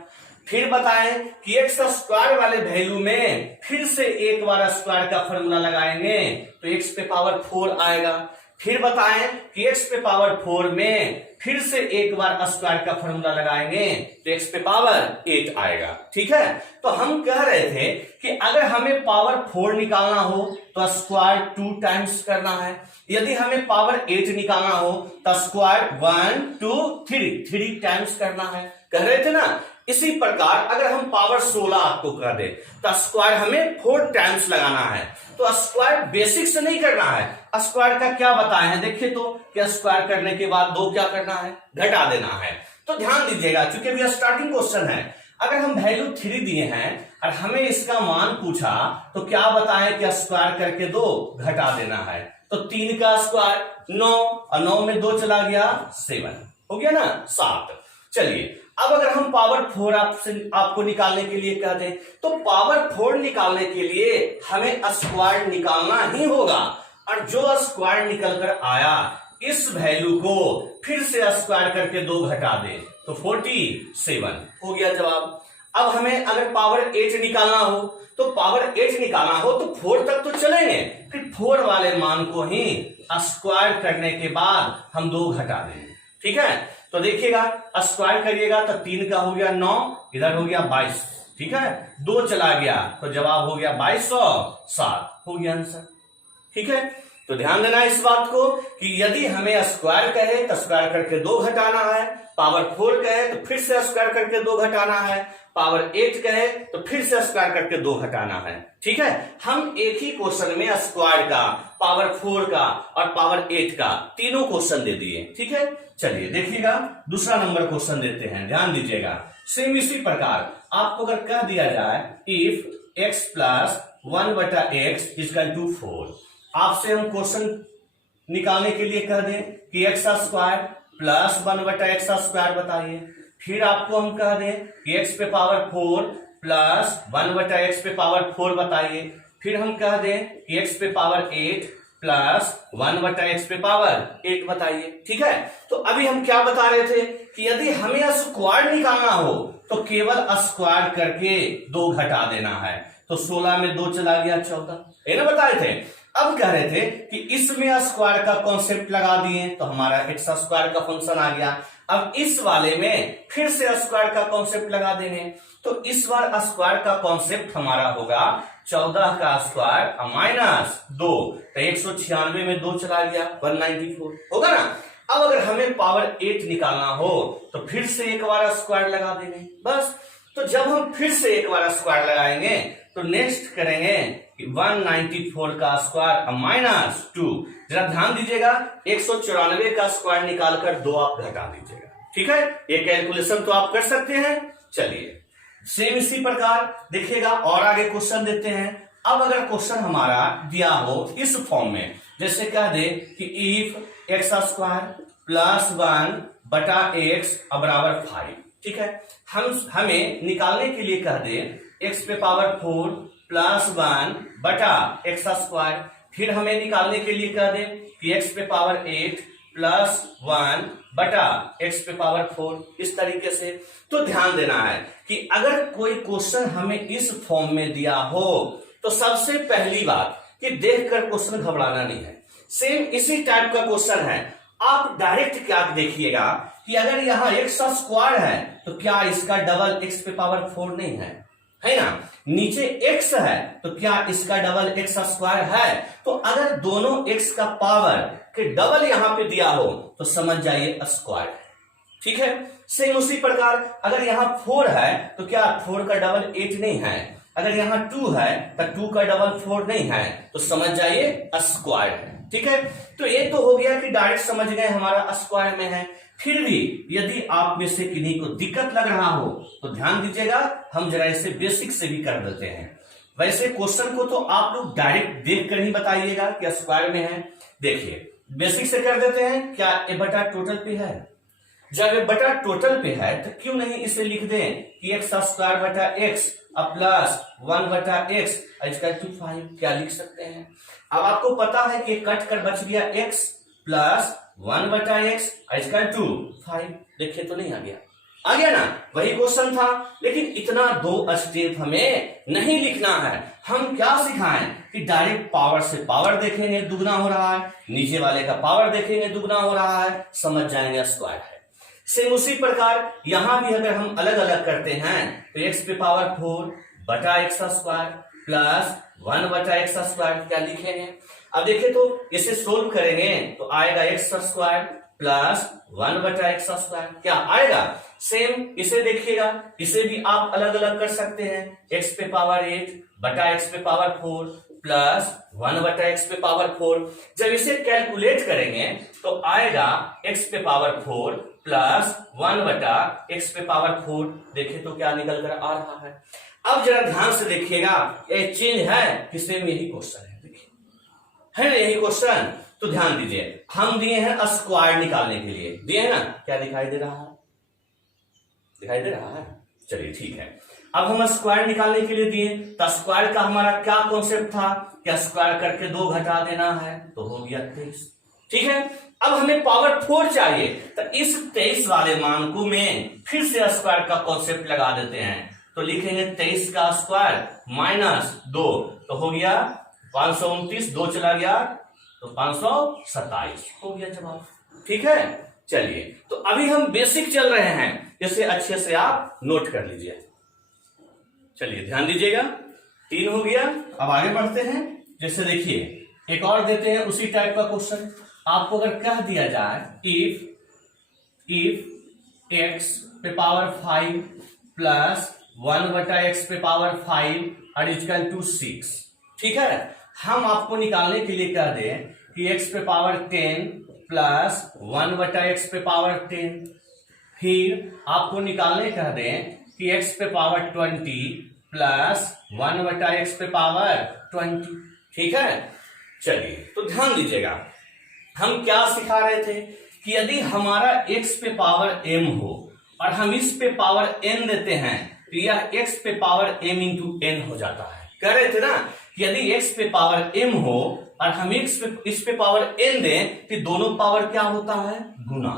फिर बताएं कि x स्क्वायर वाले वैल्यू में फिर से एक बार स्क्वायर का फॉर्मूला लगाएंगे तो x पे पावर 4 आएगा। फिर बताएं कि x पे पावर 4 में फिर से एक बार स्क्वायर का फॉर्मूला लगाएंगे तो x पे पावर 8 आएगा, ठीक है। तो हम कह रहे थे कि अगर हमें पावर 4 निकालना हो तो स्क्वायर 2 टाइम्स करना है, यदि हमें पावर 8 निकालना हो तो स्क्वायर 1 2 3 टाइम्स करना है। कह रहे थे ना, इसी प्रकार अगर हम पावर 16 आपको कर दे तो स्क्वायर हमें 4 टाइम्स लगाना है। तो स्क्वायर बेसिक से नहीं करना है। स्क्वायर का क्या बताए हैं देखिए तो, कि स्क्वायर करने के बाद 2 क्या करना है, घटा देना है। तो ध्यान दीजिएगा, चूंकि अभी स्टार्टिंग क्वेश्चन है, अगर हम वैल्यू 3 दिए हैं और हमें इसका मान पूछा तो क्या बताएं कि स्क्वायर करके 2 घटा देना है। तो 3 का स्क्वायर 9 और 9 में 2 चला गया 7, हो गया ना 7। चलिए अब अगर हम पावर 4 आपको निकालने के लिए कह दें तो पावर 4 निकालने के लिए हमें स्क्वायर निकालना ही होगा, और जो स्क्वायर निकल कर आया इस वैल्यू को फिर से स्क्वायर करके 2 घटा दें तो 47 हो गया जवाब। अब हमें अगर पावर 8 निकालना हो तो पावर 8 निकालना हो तो 4 तक तो चलेंगे, फिर 4 वाले मान को ही स्क्वायर करने के बाद हम 2 घटा देंगे। ठीक है, तो देखिएगा स्क्वायर करिएगा तो 3 का हो गया 9, इधर हो गया 22। ठीक है, 2 चला गया तो जवाब हो गया 2207, हो गया आंसर। ठीक है, तो ध्यान देना इस बात को कि यदि हमें स्क्वायर कहे तो स्क्वायर करके 2 घटाना है, पावर 4 कहे तो फिर से स्क्वायर करके 2 घटाना है, पावर 8 कहे तो फिर से स्क्वायर करके 2 घटाना है। ठीक है, हम एक ही क्वेश्चन में स्क्वायर का, पावर 4 का और पावर 8 का तीनों क्वेश्चन दे दिए। ठीक है, चलिए देखिएगा दूसरा नंबर क्वेश्चन देते हैं, ध्यान दीजिएगा। सेम इसी प्रकार आपको अगर कह दिया जाए if x plus 1/x equal to 4, आपसे हम क्वेश्चन निकालने के लिए कह दें कि x square plus 1/x square बताइए, फिर आपको हम कह दें कि x पे पावर 4 प्लस 1/x पे पावर 4 बताइए, फिर हम कह दें कि x पे पावर 8 प्लस 1/x पे पावर 8 बताइए। ठीक है, तो अभी हम क्या बता रहे थे कि यदि हमें स्क्वायर निकालना हो तो केवल स्क्वायर करके 2 घटा देना है। तो 16 में 2 चला गया 14, ये ना बताए थे। अब कह रहे थे कि इसमें स्क्वायर का कॉन्सेप्ट लगा दिए तो हमारा एक्स स्क्वायर का फंक्शन आ गया। अब इस वाले में फिर से स्क्वायर का कॉन्सेप्ट लगा देंगे, तो इस बार स्क्वायर का कॉन्सेप्ट हमारा होगा 14 का स्क्वायर माइनस 2, तो 196 में 2 चला गया 194 होगा ना। अब अगर हमें पावर 8 निकालना हो तो फिर से एक बार स्क्वायर लगा देंगे बस। तो जब हम फिर से एक बार स्क्वायर लगाएंगे तो नेक्स्ट करेंगे कि 194 का स्क्वायर माइनस 2। जरा ध्यान दीजिएगा, 194 का स्क्वायर निकालकर 2 आप घटा दीजिएगा। ठीक है, ये कैलकुलेशन तो आप कर सकते हैं। चलिए सेम इसी प्रकार देखिएगा और आगे क्वेश्चन देते हैं। अब अगर क्वेश्चन हमारा दिया हो इस फॉर्म में, जैसे कह दे कि if x square plus 1/x बराबर 5। ठीक है, हमें निकालने के लिए कह दे x पे पावर 4 प्लस 1/x स्क्वायर, फिर हमें निकालने के लिए कह दे कि x पे पावर 8 प्लस 1/x पे पावर 4, इस तरीके से। तो ध्यान देना है कि अगर कोई क्वेश्चन हमें इस फॉर्म में दिया हो तो सबसे पहली बात कि देखकर क्वेश्चन घबराना नहीं है। सेम इसी टाइप का क्वेश्चन है, आप डायरेक्ट क्या देखिएगा कि अगर यहाँ x स्क्वायर है तो क्या इसका डबल x पे पावर 4 नहीं है ना। नीचे x है तो क्या इसका डबल x स्क्वायर है। तो अगर दोनों x का पावर के डबल यहां पे दिया हो तो समझ जाइए स्क्वायर है। ठीक है, सेम उसी प्रकार अगर यहाँ 4 है तो क्या 4 का डबल 8 नहीं है। अगर यहाँ 2 है तो 2 का डबल 4 नहीं है, तो समझ जाइए स्क्वायर है। ठीक है, तो ये तो हो गया कि डायरेक्ट समझ गए हमारा स्क्वायर में है। फिर भी यदि आप में से किन्हीं को दिक्कत लग रहा हो तो ध्यान दीजिएगा, हम जरा इसे बेसिक से भी कर देते हैं। वैसे क्वेश्चन को तो आप लोग डायरेक्ट देख कर ही बताइएगा कि स्क्वायर में है। देखिए बेसिक से कर देते हैं, क्या ए बटा टोटल पे है। जब ए बटा टोटल पे है तो क्यों नहीं इसे लिख दें कि एक्स स्क्वायर बटा X plus 1/x equal to 5, क्या लिख सकते हैं। अब आपको पता है कि कट कर बच गया x plus 1/x equal to 5। देखिए तो नहीं आ गया, आ गया ना, वही क्वेश्चन था। लेकिन इतना 2 स्टेप हमें नहीं लिखना है। हम क्या सिखाएं कि डायरेक्ट पावर से पावर देखेंगे दुगना हो रहा है, नीचे वाले का पावर देखेंगे दुगना हो रहा है, समझ जाएंगे स्क्वायर है। सेम उसी प्रकार यहां भी अगर हम अलग अलग करते हैं तो x पे पावर 4 बटा x square plus 1/x square क्या लिखेंगे। अब देखिए तो इसे सोल्व करेंगे तो आएगा x स्क्वायर प्लस 1/x²। क्या आएगा? सेम इसे देखिएगा, इसे भी आप अलग अलग कर सकते हैं। x पे पावर 8 बटा x पे पावर 4 प्लस 1/x पे पावर 4। जब इसे कैलकुलेट करेंगे तो आएगा x पे पावर 4 प्लस 1/x पे पावर 4। देखिए तो क्या निकल कर आ रहा है। अब जरा ध्यान से देखिएगा, ये चेंज है कि सेम यही क्वेश्चन है? देखिए है ना यही क्वेश्चन। तो ध्यान दीजिए, हम दिए हैं स्क्वायर निकालने के लिए, दिए हैं ना। क्या दिखाई दे रहा है? दिखाई दे रहा है? चलिए ठीक है। अब हम स्क्वायर निकालने के लिए दिए, तो स्क्वायर का हमारा क्या कॉन्सेप्ट था? क्या स्क्वायर करके 2 घटा देना है, तो हो गया 23। ठीक है। अब हमें पावर 4 चाहिए, तो इस 23 वाले मान को में फिर से स्क्वायर का कॉन्सेप्ट लगा देते हैं। तो लिखेंगे 23 का स्क्वायर माइनस 2, तो हो गया 529, 2 चला गया तो 527 हो गया जवाब। ठीक है। चलिए, तो अभी हम बेसिक चल रहे हैं, इसे अच्छे से आप नोट कर लीजिए। चलिए ध्यान दीजिएगा, 3 हो गया। अब आगे बढ़ते हैं। जैसे देखिए एक और देते हैं उसी टाइप का क्वेश्चन। आपको अगर कह दिया जाए इफ x पे पावर 5 प्लस 1/x पे पावर 5 और इक्वल टू 6। ठीक है। हम आपको निकालने के लिए कह दें कि x पे पावर 10 प्लस 1/x पे पावर 10। फिर आपको निकालने कह दें कि x पे पावर 20 प्लस 1/x पे पावर 20। ठीक है। चलिए तो ध्यान दीजिएगा, हम क्या सिखा रहे थे कि यदि हमारा x पे पावर m हो और हम इस पे पावर n देते हैं तो यह x पे पावर m इंटू n हो जाता है। कह रहे थे ना कि यदि x पे पावर m हो और हम इस पे पावर n दें तो दोनों पावर क्या होता है? गुना।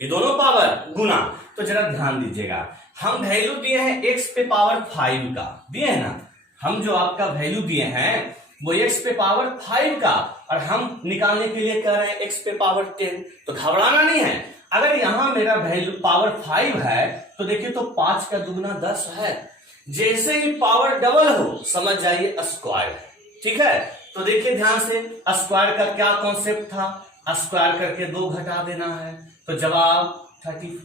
ये दोनों पावर गुना। तो जरा ध्यान दीजिएगा, हम वैल्यू दिए हैं x पे पावर 5 का, दिए है ना। हम जो आपका वैल्यू दिए हैं वो x पे पावर 5 का, और हम निकालने के लिए कह रहे हैं x पे पावर 10। तो घबराना नहीं है। अगर यहां मेरा वैल्यू पावर 5 है तो देखिए तो 5 का दुगना 10 है। जैसे ही पावर डबल हो समझ जाइए स्क्वायर है। ठीक है। तो देखिए ध्यान से, स्क्वायर का क्या कॉन्सेप्ट था? स्क्वायर करके 2 घटा देना है, तो जवाब 34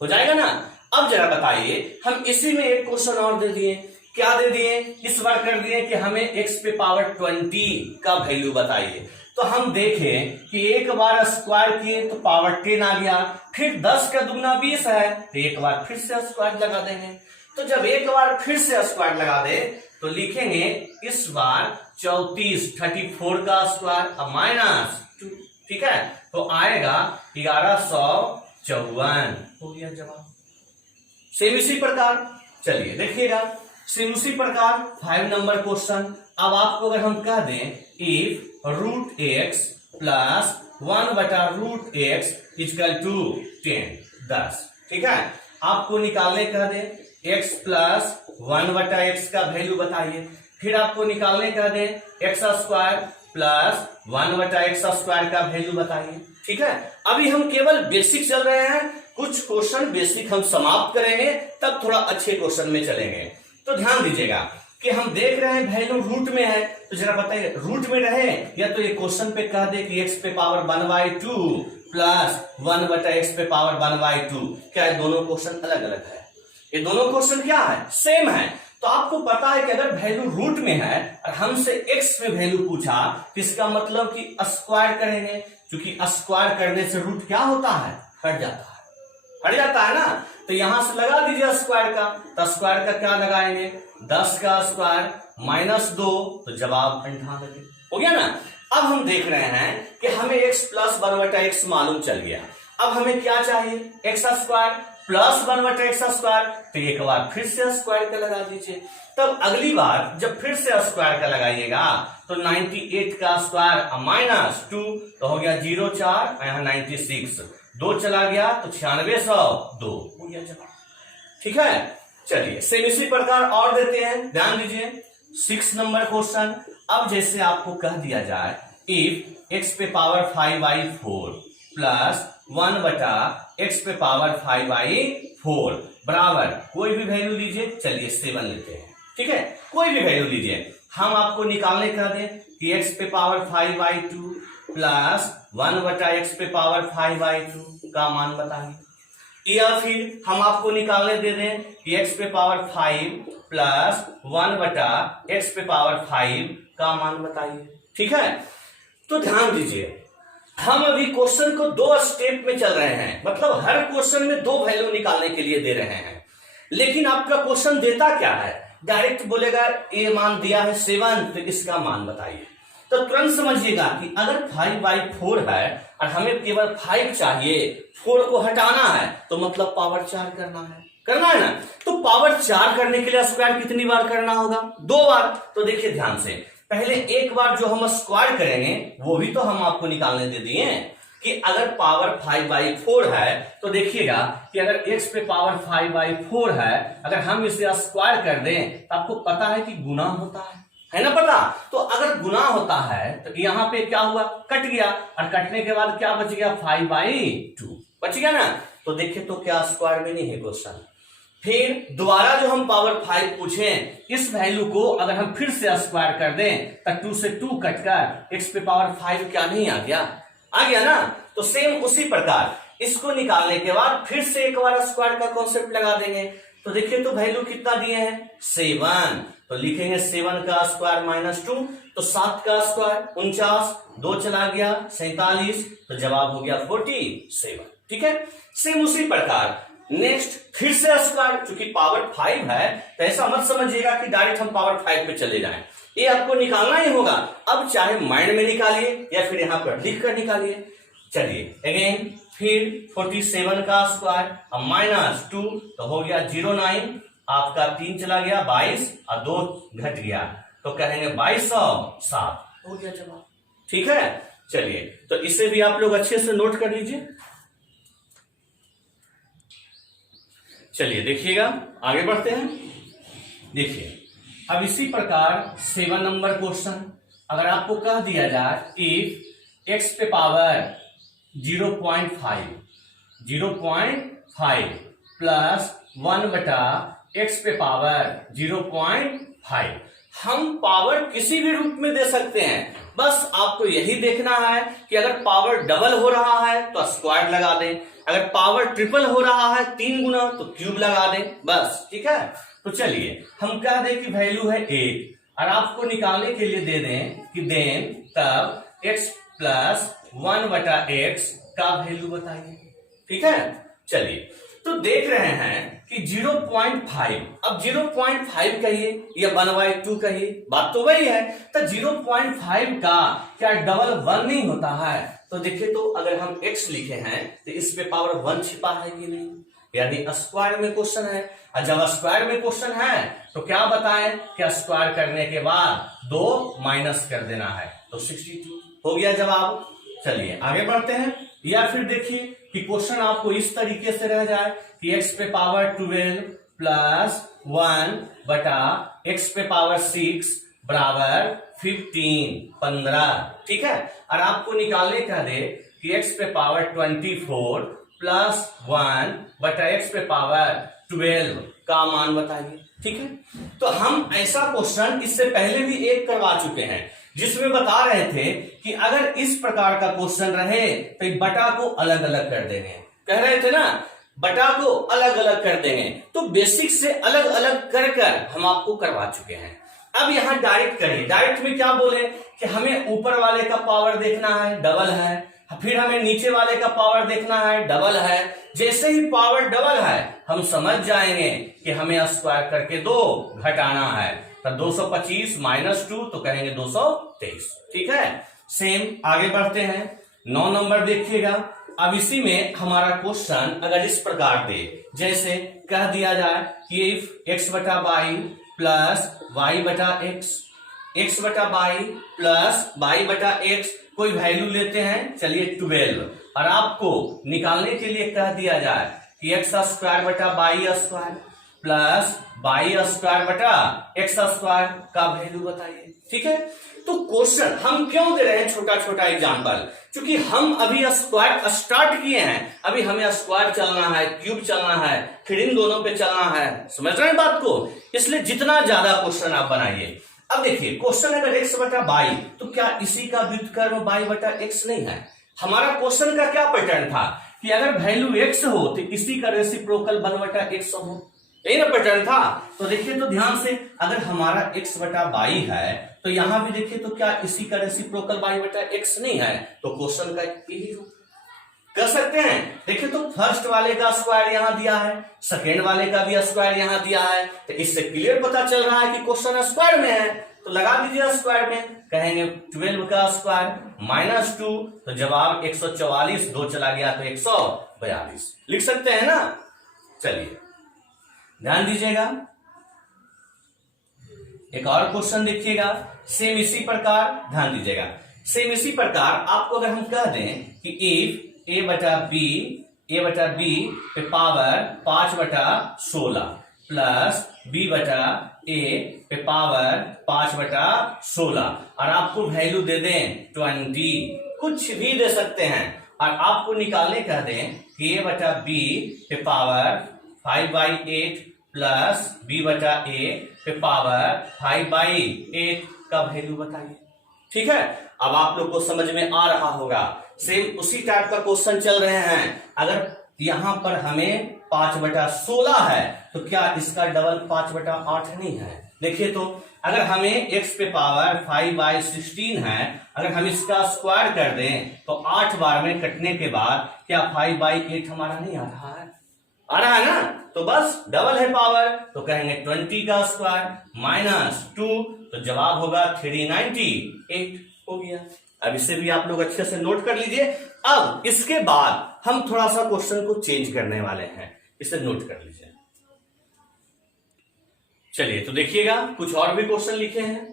हो जाएगा ना। अब जरा बताइए, हम इसी में एक क्वेश्चन और दे दिए। क्या दे दिए? इस बार कर दिए कि हमें x पे पावर 20 का वैल्यू बताइए। तो हम देखें कि एक बार स्क्वायर किए तो पावर 10 आ गया, फिर 10 का दुगना 20 है, तो एक बार फिर से स्क्वायर लगा देंगे। तो जब एक बार फिर से स्क्वायर लगा दे तो लिखेंगे इस बार 34 का स्क्वायर माइनस 2। ठीक है। तो आएगा 1154 हो गया जवाब। सेम इसी प्रकार चलिए देखिएगा, सेम उसी प्रकार 5 नंबर क्वेश्चन। अब आपको अगर हम कह दें if √x plus 1/√x equal to 10। ठीक है। आपको निकालने कह दें x प्लस 1/x का वैल्यू बताइए। फिर आपको निकालने कह दें x² प्लस 1/x² का वैल्यू बताइए। ठीक है। अभी हम केवल बेसिक चल रहे हैं, कुछ क्वेश्चन बेसिक हम समाप्त करेंगे, तब थोड़ा अच्छे क्वेश्चन में चलेंगे। तो ध्यान दीजिएगा कि हम देख रहे हैं वैल्यू रूट में है, तो जरा बताइए रूट में रहे या तो ये क्वेश्चन पे कह दे कि x पे पावर 1/2 प्लस 1/x पे पावर 1/2। क्या ये दोनों क्वेश्चन अलग अलग है? ये दोनों क्वेश्चन क्या है? सेम है। तो आपको पता है कि अगर वैल्यू रूट में है और हमसे x में वैल्यू पूछा तो इसका मतलब कि स्क्वायर करेंगे, क्योंकि स्क्वायर करने से रूट क्या होता है? हट जाता है। हट जाता है ना। तो यहां से लगा दीजिए स्क्वायर का, तो स्क्वायर का क्या लगाएंगे? 10 का स्क्वायर माइनस 2, तो जवाब 98 हो गया ना। अब हम देख रहे हैं कि हमें x प्लस 1/x मालूम चल गया। अब हमें क्या चाहिए? x² plus 1/x²। तो एक बार फिर से स्क्वायर का लगा दीजिए। तब अगली बार जब फिर से स्क्वायर का लगाइएगा तो 98 का स्क्वायर माइनस 2, तो हो गया 04, यहाँ 96, 2 चला गया तो 9602 हो गया जवाब। ठीक है। चलिए सेम इसी प्रकार और देते हैं, ध्यान दीजिए 6 नंबर क्वेश्चन। अब जैसे आपको कह दिया जाए इफ x पे पावर 5/4 प्लस 1/x पे पावर 5/4 बराबर कोई भी वैल्यू लीजिए। चलिए 7 लेते हैं। ठीक है। कोई भी वैल्यू लीजिए। हम आपको निकालने कह दें कि x पे पावर 5/2 प्लस 1/x पे पावर 5/2 का मान बताइए। या फिर हम आपको निकालने दे दें कि x पे पावर 5 प्लस 1/x पे पावर 5 का मान बताइए। ठीक है, तो ध्यान दीजिए, हम अभी क्वेश्चन को 2 स्टेप में चल रहे हैं, मतलब हर क्वेश्चन में 2 वैल्यू निकालने के लिए दे रहे हैं। लेकिन आपका क्वेश्चन देता क्या है, डायरेक्ट बोलेगा ए मान दिया है 7, तो इसका मान बताइए। तो तुरंत समझिएगा कि अगर 5/4 है और हमें केवल 5 चाहिए, 4 को हटाना है, तो मतलब पावर 4 करना है ना। तो पावर 4 करने के लिए स्क्वायर कितनी बार करना होगा? 2 बार। तो देखिए ध्यान से, पहले एक बार जो हम स्क्वायर करेंगे वो भी तो हम आपको निकालने दे दिए कि अगर पावर 5/4 है तो देखिएगा कि अगर x पे पावर 5/4 है, अगर हम इसे स्क्वायर कर दें तो आपको पता है कि गुना होता है ना पता। तो अगर गुना होता है तो यहाँ पे क्या हुआ, कट गया, और कटने के बाद क्या बच गया, 5/2 बच गया ना। तो देखिए तो क्या स्क्वायर में नहीं है क्वेश्चन। फिर दोबारा जो हम पावर 5 पूछे, इस वैल्यू को अगर हम फिर से स्क्वायर कर दें तो 2 से 2 कटकर x पे पावर 5 क्या नहीं आ गया ना। तो सेम उसी प्रकार इसको निकालने के बाद फिर से एक बार स्क्वायर का कॉन्सेप्ट लगा देंगे। तो देखिए तो वैल्यू कितना दिए हैं, 7, तो लिखेंगे 7 का स्क्वायर -2, तो 7 का स्क्वायर 49, 2 चला गया 47, तो जवाब हो गया 47। ठीक है, सेम उसी प्रकार नेक्स्ट फिर से स्क्वायर, चूंकि पावर 5 है तो ऐसा मत समझिएगा कि डायरेक्ट हम पावर 5 पे चले जाएं, ये आपको निकालना ही होगा। अब चाहे माइंड में निकालिए या फिर यहां पर लिख कर निकालिए। चलिए अगेन फिर 47 का स्क्वायर अब -2, तो हो गया 09, आपका 3 चला गया 22 और 2 घट गया, तो कहेंगे 2207 हो गया जवाब। ठीक है, चलिए तो इसे भी आप लोग अच्छे से नोट कर लीजिए। चलिए देखिएगा, आगे बढ़ते हैं। देखिए अब इसी प्रकार 7 नंबर क्वेश्चन, अगर आपको कह दिया जाए इफ x पे पावर 0.5 प्लस 1/x पे पावर 0.5, हम पावर किसी भी रूप में दे सकते हैं, बस आपको यही देखना है कि अगर पावर डबल हो रहा है तो स्क्वायर लगा दें, अगर पावर ट्रिपल हो रहा है 3 गुना तो क्यूब लगा दें, बस। ठीक है, तो चलिए हम कह दें कि वैल्यू है 8 और आपको निकालने के लिए दे दें कि दें तब x प्लस 1/x का वैल्यू बताइए। ठीक है, चलिए तो देख रहे हैं कि 0.5, अब 0.5 कहिए या 1/2 कहिए, बात तो वही है। तो 0.5 का क्या डबल 1 नहीं होता है? तो देखिए तो अगर हम x लिखे हैं तो इस पे पावर 1 छिपा है कि नहीं, यानी स्क्वायर में क्वेश्चन है। और जब स्क्वायर में क्वेश्चन है तो क्या बताएं कि स्क्वायर करने के बाद 2 माइनस कर देना है, तो 62 हो गया जवाब। चलिए आगे बढ़ते हैं। या फिर देखिए कि क्वेश्चन आपको इस तरीके से रह जाए कि x पे पावर 12 प्लस 1/x पे पावर 6 बराबर 15। ठीक है, और आपको निकालने कह दे कि x पे पावर 24 प्लस 1/x पे पावर 12 का मान बताइए। ठीक है, तो हम ऐसा क्वेश्चन इससे पहले भी एक करवा चुके हैं जिसमें बता रहे थे कि अगर इस प्रकार का क्वेश्चन रहे तो बटा को अलग अलग कर देंगे, कह रहे थे ना, बटा को अलग अलग कर देंगे। तो बेसिक से अलग अलग कर हम आपको करवा चुके हैं। अब यहां डायरेक्ट करिए, डायरेक्ट में क्या बोले कि हमें ऊपर वाले का पावर देखना है, डबल है, फिर हमें नीचे वाले का पावर देखना है, डबल है। जैसे ही पावर डबल है हम समझ जाएंगे कि हमें स्क्वायर करके 2 घटाना है, तो 225 -2 तो कहेंगे 223। ठीक है, सेम आगे बढ़ते हैं। 9 नंबर देखिएगा। अब इसी में हमारा क्वेश्चन अगर इस प्रकार दे, जैसे कह दिया जाए कि if x/y plus y/x, x/y plus y/x कोई वैल्यू लेते हैं, चलिए 12, और आपको निकालने के लिए कह दिया जाए कि x² प्लस y² का वैल्यू बताइए। ठीक है, तो क्वेश्चन हम क्यों दे रहे हैं छोटा छोटा एग्जांपल, क्योंकि हम अभी स्क्वायर स्टार्ट किए हैं, अभी हमें स्क्वायर चलना है, क्यूब चलना है, फिर इन दोनों पे चलना है, समझ रहे हैं बात को। इसलिए जितना ज्यादा क्वेश्चन आप बनाइए। अब देखिए क्वेश्चन अगर x बटा बाई, तो क्या इसी का व्युत्क्रम बाई बटा x नहीं है? हमारा क्वेश्चन का क्या पैटर्न था कि अगर वैल्यू x हो तो इसी का रेसिप्रोकल 1 बटा x हो, यही ना पैटर्न था। तो देखिए तो ध्यान से, अगर हमारा x बटा बाई है तो यहां भी देखिए तो क्या इसी का रेसिप्रोकल बाई बटा x नहीं है? तो क्वेश्चन का यही हो कर सकते हैं। देखिए तो फर्स्ट वाले का स्क्वायर यहां दिया है, सेकेंड वाले का भी स्क्वायर यहां दिया है, तो इससे क्लियर पता चल रहा है कि क्वेश्चन स्क्वायर में है। तो लगा दीजिए स्क्वायर में, कहेंगे 12 का स्क्वायर माइनस 2, तो जवाब 144, 2 चला गया तो 142 लिख सकते हैं ना। चलिए ध्यान दीजिएगा, एक और क्वेश्चन देखिएगा सेम इसी प्रकार, ध्यान दीजिएगा सेम इसी प्रकार आपको अगर हम कह दें कि इफ ए बटा बी पे पावर 5 बटा 16 प्लस बी बटा ए पे पावर 5 बटा 16 और आपको वैल्यू दे दें 20, कुछ भी दे सकते हैं, और आपको निकालने कह दें कि ए बटा बी पे पावर 5/8 प्लस बी बटा ए पे पावर 5/8 का वैल्यू बताइए। ठीक है, अब आप लोग को समझ में आ रहा होगा। सेम उसी टाइप का क्वेश्चन चल रहे हैं। अगर यहां पर हमें 5 बटा 16 है तो क्या इसका डबल 5 बटा 8 नहीं है? देखिए तो अगर हमें x पे पावर 5/16 है, अगर हम इसका स्क्वायर कर दें तो 8 बार में कटने के बाद क्या 5/8 हमारा नहीं आ रहा है? आ रहा है ना। तो बस डबल है पावर, तो कहेंगे 20 का स्क्वायर माइनस 2, तो जवाब होगा 398 हो गया। अब इसे भी आप लोग अच्छे से नोट कर लीजिए। अब इसके बाद हम थोड़ा सा क्वेश्चन को चेंज करने वाले हैं, इसे नोट कर लीजिए। चलिए तो देखिएगा, कुछ और भी क्वेश्चन लिखे हैं,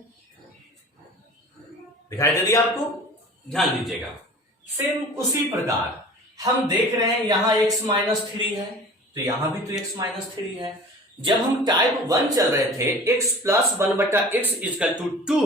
दिखाई दे दिया आपको, ध्यान दीजिएगा। सेम उसी प्रकार हम देख रहे हैं यहां x-3 है, तो यहां भी तो x-3 है। जब हम टाइप 1 चल रहे थे x प्लस 1 बटा x इक्वल टू 2,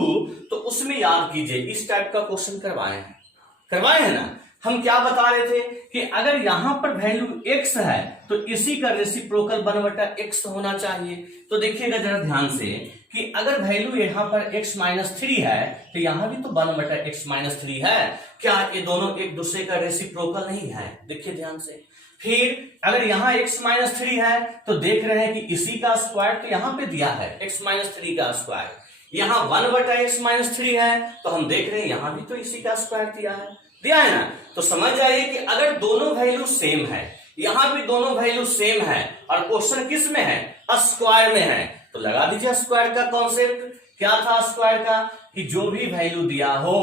तो उसमें याद कीजिए इस टाइप का क्वेश्चन करवाए हैं ना। हम क्या बता रहे थे कि अगर यहां पर वैल्यू x है तो इसी का रेसिप्रोकल 1 बटा x होना चाहिए। तो देखिएगा जरा ध्यान से कि अगर वैल्यू यहां पर x-3 है तो यहां भी तो 1 बटा x-3 है। क्या ये दोनों एक दूसरे का रेसिप्रोकल नहीं है? देखिए ध्यान से। फिर अगर यहां x-3 है तो देख रहे हैं कि इसी का स्क्वायर तो यहां पे दिया है, x-3 का स्क्वायर। यहां 1 बटा x-3 है तो हम देख रहे हैं यहां भी तो इसी का स्क्वायर दिया है ना। तो समझ जाइए कि अगर दोनों वैल्यू सेम है, यहां भी दोनों वैल्यू सेम है, और क्वेश्चन किस में है? स्क्वायर में है, तो लगा दीजिए स्क्वायर का कॉन्सेप्ट। क्या था स्क्वायर का? कि जो भी वैल्यू दिया हो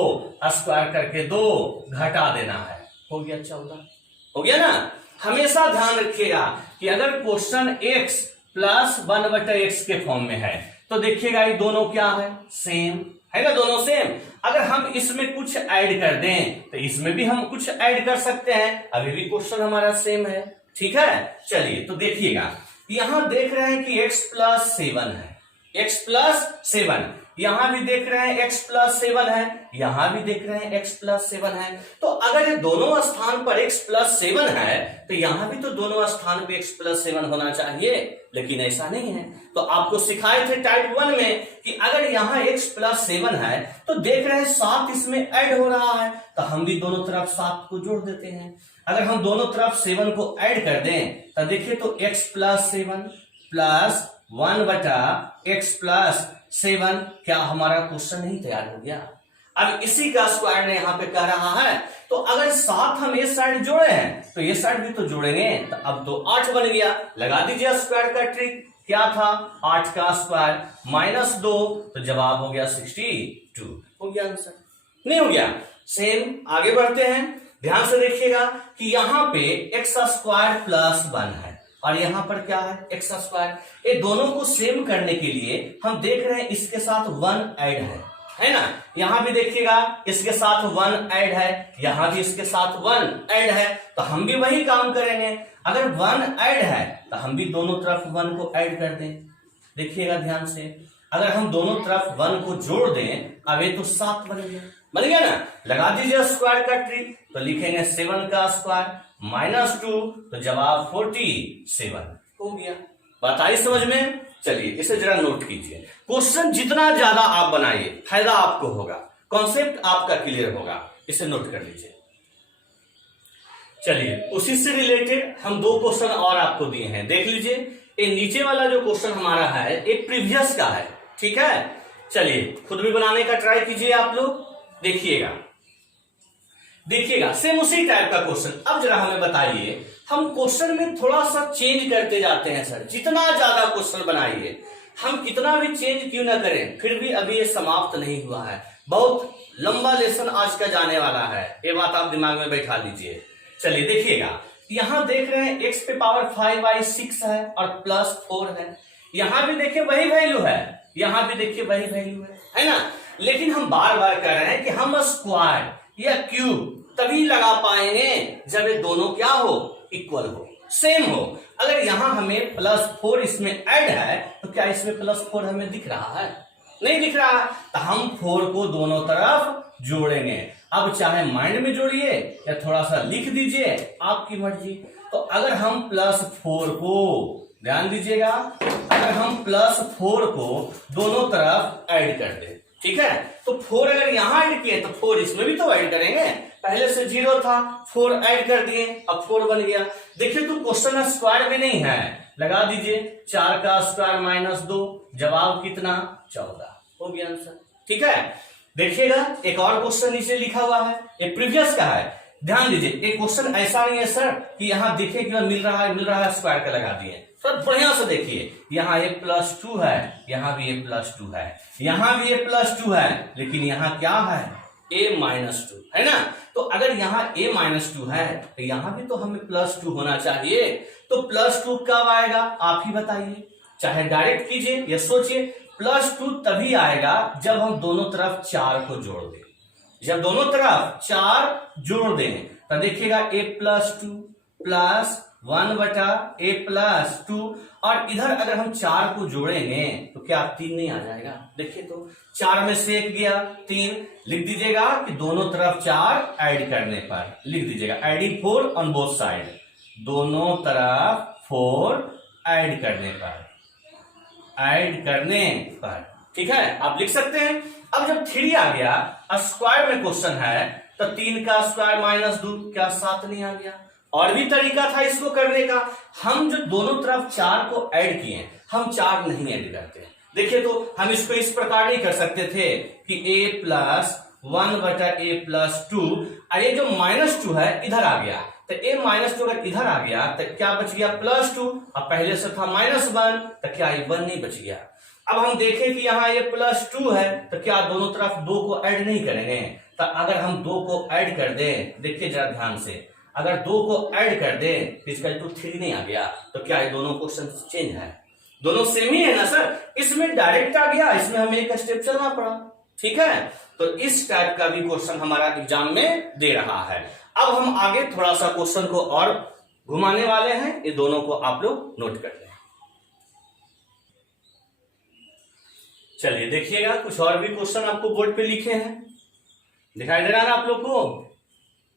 स्क्वायर करके 2 घटा देना है। हो गया 14, हो गया ना। हमेशा ध्यान रखिएगा कि अगर क्वेश्चन x प्लस 1 बटा x के फॉर्म में है तो देखिएगा ये दोनों क्या है? सेम है ना, दोनों सेम। अगर हम इसमें कुछ ऐड कर दें तो इसमें भी हम कुछ ऐड कर सकते हैं, अभी भी क्वेश्चन हमारा सेम है। ठीक है, चलिए तो देखिएगा, यहां देख रहे हैं कि x प्लस 7 है, x प्लस 7, यहां भी देख रहे हैं x प्लस 7 है, यहां भी देख रहे हैं x प्लस 7 है। तो अगर ये दोनों स्थान पर x प्लस 7 है तो यहां भी तो दोनों स्थान पे x प्लस 7 होना चाहिए, लेकिन ऐसा नहीं है। तो आपको सिखाए थे टाइप 1 में कि अगर यहाँ x प्लस 7 है तो देख रहे हैं 7 इसमें ऐड हो रहा है, तो हम भी दोनों तरफ 7 को जोड़ देते हैं। अगर हम दोनों तरफ 7 को ऐड कर दें तो देखिए तो x प्लस 7 प्लस 1 बटा x प्लस 7, क्या हमारा क्वेश्चन नहीं तैयार हो गया? अब इसी का स्क्वायर ने यहाँ पे कह रहा है, तो अगर 7 हम इस साइड जोड़े हैं तो ये साइड भी तो जोड़ेंगे, तो अब तो 8 बन गया। लगा दीजिए स्क्वायर का ट्रिक, क्या था? 8 का स्क्वायर माइनस 2, तो जवाब हो गया 62। हो गया आंसर? नहीं हो गया? सेम आगे बढ़ते हैं, ध्यान से देखिएगा कि यहाँ पे x स्क्वायर प्लस 1 है और यहां पर क्या है? x square. ये दोनों को सेम करने के लिए हम देख रहे हैं इसके साथ 1 ऐड है ना। यहां भी देखिएगा इसके साथ 1 ऐड है, यहां भी इसके साथ 1 ऐड है, तो हम भी वही काम करेंगे। अगर 1 ऐड है तो हम भी दोनों तरफ 1 को ऐड कर दें। देखिएगा ध्यान से, अगर हम दोनों तरफ 1 को जोड़ दें, अब ये तो 7 बन गया ना। लगा दीजिए स्क्वायर का ट्रिक, तो लिखेंगे 7 का स्क्वायर माइनस 2, तो जवाब 47 हो गया। बात आई समझ में? चलिए इसे जरा नोट कीजिए। क्वेश्चन जितना ज्यादा आप बनाइए फायदा आपको होगा, कॉन्सेप्ट आपका क्लियर होगा, इसे नोट कर लीजिए। चलिए उसी से रिलेटेड हम दो क्वेश्चन और आपको दिए हैं, देख लीजिए। ये नीचे वाला जो क्वेश्चन हमारा है एक प्रीवियस का है, ठीक है। चलिए खुद भी बनाने का ट्राई कीजिए आप लोग, देखिएगा सेम उसी टाइप का क्वेश्चन। अब जरा हमें बताइए, हम क्वेश्चन में थोड़ा सा चेंज करते जाते हैं सर, जितना ज्यादा क्वेश्चन बनाइए, हम कितना भी चेंज क्यों ना करें, फिर भी अभी ये समाप्त नहीं हुआ है, बहुत लंबा लेसन आज का जाने वाला है, ये बात आप दिमाग में बैठा लीजिए। चलिए देखिएगा, यहां देख रहे हैं x पे पावर 5/6 है और +4 है, यहां भी देखिए वही वैल्यू है, यहां भी देखिए वही वैल्यू है ना। लेकिन हम बार बार कह रहे हैं कि हम स्क्वायर या क्यूब तभी लगा पाएंगे जब ये दोनों क्या हो, इक्वल हो, सेम हो। अगर यहां हमें +4 इसमें ऐड है तो क्या इसमें +4 हमें दिख रहा है, नहीं दिख रहा है, तो हम 4 को दोनों तरफ जोड़ेंगे। अब चाहे माइंड में जोड़िए या थोड़ा सा लिख दीजिए, आपकी मर्जी। तो अगर हम +4 को, ध्यान दीजिएगा, अगर हम +4 को दोनों तरफ ऐड कर दें, ठीक है, तो 4 अगर यहां ऐड किए तो 4 इसमें भी तो ऐड करेंगे, पहले से 0 था, 4 ऐड कर दिए, अब 4 बन गया। देखिए तो क्वेश्चन स्क्वायर में नहीं है, लगा दीजिए 4 का स्क्वायर -2, जवाब कितना, 14 हो गया आंसर, ठीक है। देखिएगा एक और क्वेश्चन नीचे लिखा हुआ है, ये प्रीवियस का है, ध्यान दीजिए। एक क्वेश्चन ऐसा नहीं है सर कि यहां देखिए कि मिल रहा है स्क्वायर का लगा दिए, सर बढ़िया से देखिए, यहाँ ये +2 है, यहाँ भी ये +2 है, यहाँ भी ये +2 है, लेकिन यहाँ क्या है, a-2 है ना। तो अगर यहाँ a-2 है तो यहाँ भी तो हमें +2 होना चाहिए, तो +2 कब आएगा आप ही बताइए, चाहे डायरेक्ट कीजिए या सोचिए। +2 तभी आएगा जब हम दोनों तरफ 4 को जोड़ दें, जब दोनों तरफ 4 जोड़ दें तो देखिएगा a+2 +1/a+2, और इधर अगर हम 4 को जोड़ेंगे तो क्या 3 नहीं आ जाएगा, देखिए तो 4 में से 1 गया 3, लिख दीजिएगा कि दोनों तरफ 4 ऐड करने पर, लिख दीजिएगा एडिंग 4 ऑन बोथ साइड, दोनों तरफ 4 ऐड करने पर, ठीक है, आप लिख सकते हैं। अब जब 3 आ गया, स्क्वायर में क्वेश्चन है, तो 3 का स्क्वायर -2, क्या 7 नहीं आ गया। और भी तरीका था इसको करने का, हम जो दोनों तरफ 4 को ऐड किए, हम 4 नहीं ऐड करते। देखिए तो हम इसको इस प्रकार नहीं कर सकते थे कि a+1/a+2, और ये जो -2 है इधर आ गया, तो a-2 अगर इधर आ गया तो क्या बच गया, +2, अब पहले से था -1, तो क्या ये 1 नहीं बच गया। अब हम देखें कि यहाँ ये +2 है, तो क्या दोनों तरफ 2 को ऐड नहीं करेंगे, तो अगर हम 2 को ऐड कर दें, देखिए जरा ध्यान से, अगर 2 को ऐड कर दें, इसका तो 3 नहीं आ गया, तो क्या ये दोनों क्वेश्चन चेंज है, दोनों सेम ही है ना सर। इसमें डायरेक्ट आ गया, इसमें हमें एक स्टेप चलना पड़ा, ठीक है। तो इस टाइप का भी क्वेश्चन हमारा एग्जाम में दे रहा है। अब हम आगे थोड़ा सा क्वेश्चन को और घुमाने वाले हैं, ये दोनों को आप लोग नोट कर लें। चलिए देखिएगा, कुछ और भी क्वेश्चन आपको बोर्ड पे लिखे हैं, दिखाई दे रहा है ना आप लोग को,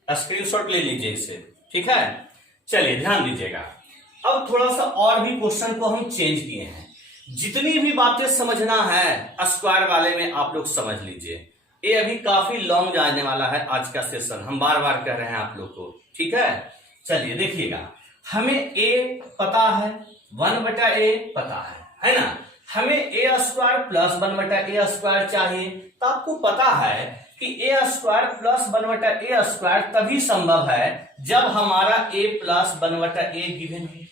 स्क्रीनशॉट ले लीजिए इसे, ठीक है। चलिए ध्यान दीजिएगा, अब थोड़ा सा और भी क्वेश्चन को हम चेंज किए हैं, जितनी भी बातें समझना है स्क्वायर वाले में आप लोग समझ लीजिए, ये अभी काफी लॉन्ग जाने वाला है आज का सेशन, हम बार बार कह रहे हैं आप लोग को, ठीक है। चलिए देखिएगा, हमें a पता है, 1/a पता है ना, हमें a² +1/a² चाहिए, तो आपको पता है कि a² +1/a² तभी संभव है जब हमारा a +1/a गिवन है,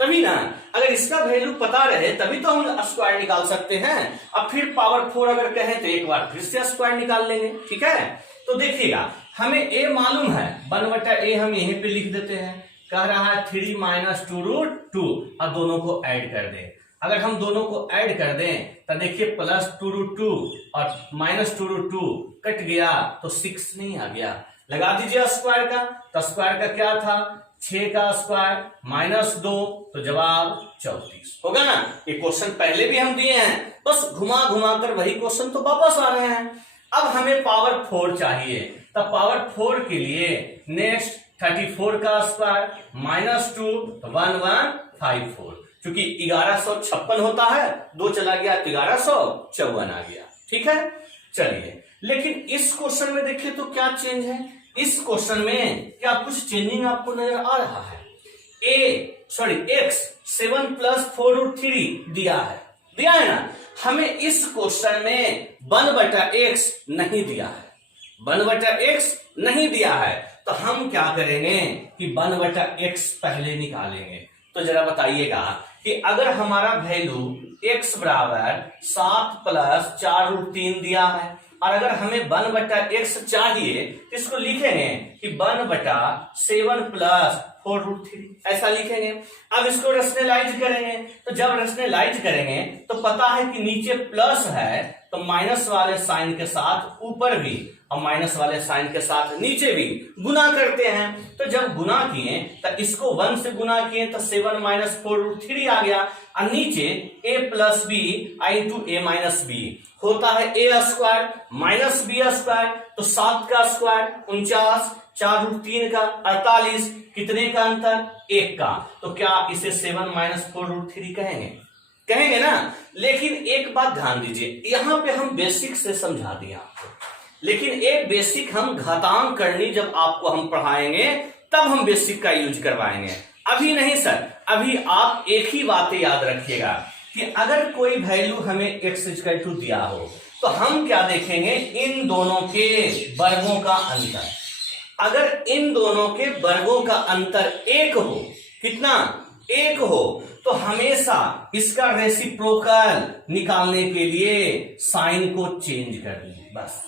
तभी ना। अगर इसका वैल्यू पता रहे तभी तो हम स्क्वायर निकाल सकते हैं। अब फिर पावर 4 अगर कहें तो एक बार फिर से स्क्वायर निकाल लेंगे, ठीक है। तो देखिएगा, हमें a मालूम है, 1/a हम यहीं पे लिख देते हैं, कह रहा है 3 - 2√2, अब दोनों को ऐड कर दें। अगर हम दोनों को ऐड कर दें तो देखिए +2√2 और -2√2 कट गया तो 6 नहीं आ गया, लगा दीजिए स्क्वायर का, तो स्क्वायर का क्या था, 6 का स्क्वायर -2, तो जवाब 34 होगा ना। ये क्वेश्चन पहले भी हम दिए हैं, बस घुमा घुमा कर वही क्वेश्चन तो वापस आ रहे हैं। अब हमें पावर 4 चाहिए, तो पावर 4 के लिए नेक्स्ट 34 का स्क्वायर -2, तो 1154, क्योंकि 1156 होता है, 2 चला गया तो 1154 आ गया। ठीक है, चलिए, लेकिन इस क्वेश्चन में देखिए तो क्या चेंज है। इस क्वेश्चन में क्या कुछ चेंजिंग आपको नजर आ रहा है। x 7 + 4√3 दिया है ना। हमें इस क्वेश्चन में 1/x नहीं दिया है, 1/x नहीं दिया है, तो हम क्या करेंगे कि 1/x पहले निकालेंगे। तो जरा बताइएगा कि अगर हमारा वैल्यू x बराबर 7 + 4√3 दिया है और अगर हमें 1/x चाहिए तो इसको लिखेंगे कि 1/7 + 4√3 ऐसा लिखेंगे। अब इसको रैशनलाइज करेंगे, तो जब रैशनलाइज करेंगे तो पता है कि नीचे प्लस है तो माइनस वाले साइन के साथ ऊपर भी और माइनस वाले साइन के साथ नीचे भी गुना करते हैं। तो जब गुना किए तो इसको 1 से गुना किए तो 7 - 4√3 आ गया और नीचे a + b × a - b होता है a² - b², तो 7 का स्क्वायर 49, 4√3 का 48, कितने का अंतर 1 का। तो क्या इसे 7 - 4√3 कहेंगे ना। लेकिन एक बात ध्यान दीजिए, यहां पे हम बेसिक से समझा दिया आपको, लेकिन एक बेसिक हम घातांक करनी जब आपको हम पढ़ाएंगे तब हम बेसिक का यूज करवाएंगे, अभी नहीं सर। अभी आप एक ही बात याद रखिएगा कि अगर कोई वैल्यू हमें x = दिया हो तो हम क्या देखेंगे, इन दोनों के वर्गों का अंतर। अगर इन दोनों के वर्गों का अंतर 1 हो, कितना 1 हो, तो हमेशा इसका रेसिप्रोकल निकालने के लिए साइन को चेंज कर दें, बस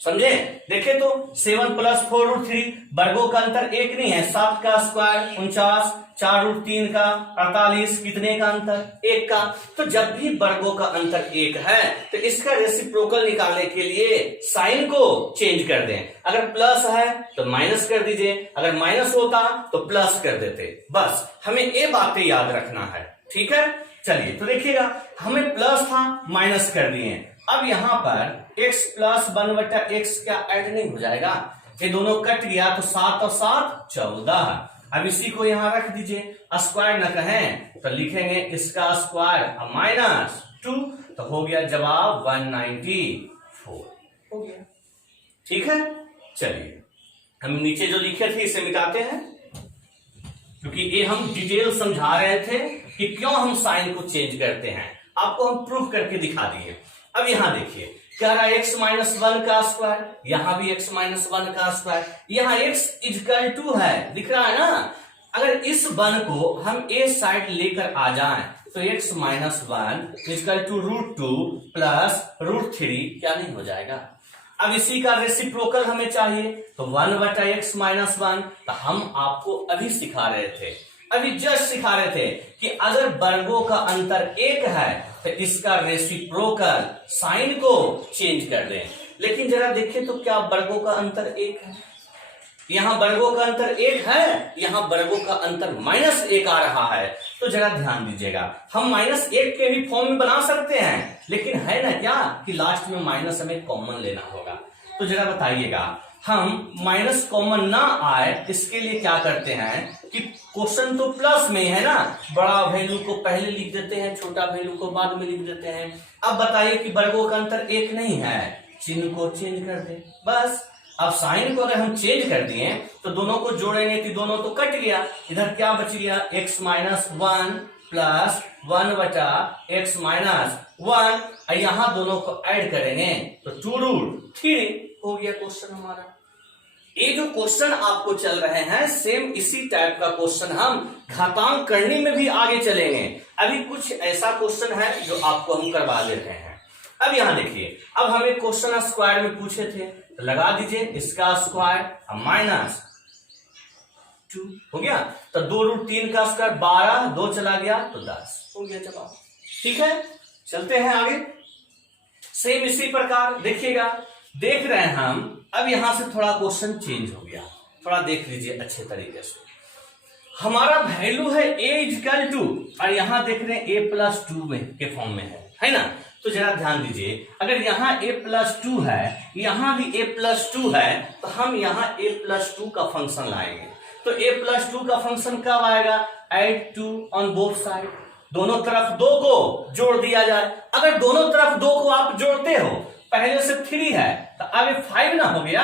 समझे। देखे तो 7 + 4√3 वर्गों का अंतर 1 नहीं है, 7 का स्क्वायर 49, 4√3 का 48, कितने का अंतर 1 का। तो जब भी वर्गों का अंतर 1 है तो इसका रेसिप्रोकल निकालने के लिए साइन को चेंज कर दें। अगर प्लस है तो माइनस कर दीजिए, अगर माइनस होता तो प्लस कर देते, बस हमें ये बातें याद रखना है। ठीक है, चलिए तो देखिएगा, हमें प्लस था माइनस कर दिए। अब यहां पर x + 1/x क्या ऐड नहीं हो जाएगा, ये दोनों कट गया तो 7 और 7 14। अब इसी को यहां रख दीजिए, स्क्वायर न कहें तो लिखेंगे इसका स्क्वायर -2, तो हो गया जवाब 194 हो गया। ठीक है, चलिए हम नीचे जो लिखे थे इसे मिटाते हैं, क्योंकि ये हम डिटेल समझा रहे थे कि क्यों हम साइन को चेंज करते हैं, आपको हम प्रूफ करके दिखा दिए। अब यहां देखिए क्या रहा, x - 1 का स्क्वायर, यहां भी x - 1 का स्क्वायर, यहां x = है, दिख रहा है ना। अगर इस 1 को हम ए साइड लेकर आ जाएं तो x - 1 √2 + √3 क्या नहीं हो जाएगा। अब इसी का रेसिप्रोकल हमें चाहिए तो 1/x - 1, तो हम आपको अभी सिखा रहे थे, अभी जस्ट सिखा रहे थे कि अगर वर्गों का अंतर 1 है तो इसका रेसिप्रोकल साइन को चेंज कर दें। लेकिन जरा देखिए तो क्या वर्गों का अंतर 1 है, यहां वर्गों का अंतर 1 है, यहां वर्गों का अंतर -1 आ रहा है। तो जरा ध्यान दीजिएगा, हम -1 के भी फॉर्म में बना सकते हैं, लेकिन है ना क्या कि लास्ट में माइनस हमें कॉमन लेना होगा। तो जरा बताइएगा, हम माइनस कॉमन ना आए इसके लिए क्या करते हैं कि क्वेश्चन तो प्लस में है ना, बड़ा वैल्यू को पहले लिख देते हैं, छोटा वैल्यू को बाद में लिख देते हैं। अब बताइए कि वर्गों का अंतर 1 नहीं है, चिन्ह को चेंज कर दे, बस। अब साइन को अगर हम चेंज कर दिए तो दोनों को जोड़ेंगे तो दोनों तो कट गया, इधर क्या बच गया, x - 1 + 1/x - 1, यहां दोनों को ऐड करेंगे तो 2√3 हो गया क्वेश्चन हमारा। ये जो क्वेश्चन आपको चल रहे हैं सेम इसी टाइप का क्वेश्चन हम घातांक करने में भी आगे चलेंगे। अभी कुछ ऐसा क्वेश्चन है जो आपको हम करवा दे रहे हैं। अब यहां देखिए, अब हमें क्वेश्चन स्क्वायर में पूछे थे तो लगा दीजिए इसका स्क्वायर -2 हो गया, तो 2√3 का स्क्वायर 12, 2 चला गया तो 10 हो गया जवाब। ठीक है, चलते हैं आगे। सेम इसी प्रकार देखिएगा, देख रहे हैं हम, अब यहां से थोड़ा क्वेश्चन चेंज हो गया, थोड़ा देख लीजिए अच्छे तरीके से। हमारा वैल्यू है a और यहां देख रहे हैं a+2 में के फॉर्म में है ना। तो जरा ध्यान दीजिए, अगर यहाँ a+2 है, यहाँ भी a+2 है, तो हम यहाँ a+2 का फंक्शन लाएंगे। तो a+2 का फंक्शन कब आएगा, ऐड 2 ऑन बोथ साइड, दोनों तरफ 2 को जोड़ दिया जाए। अगर दोनों तरफ 2 को आप जोड़ते हो, पहले से 3 है तो आगे 5 ना हो गया,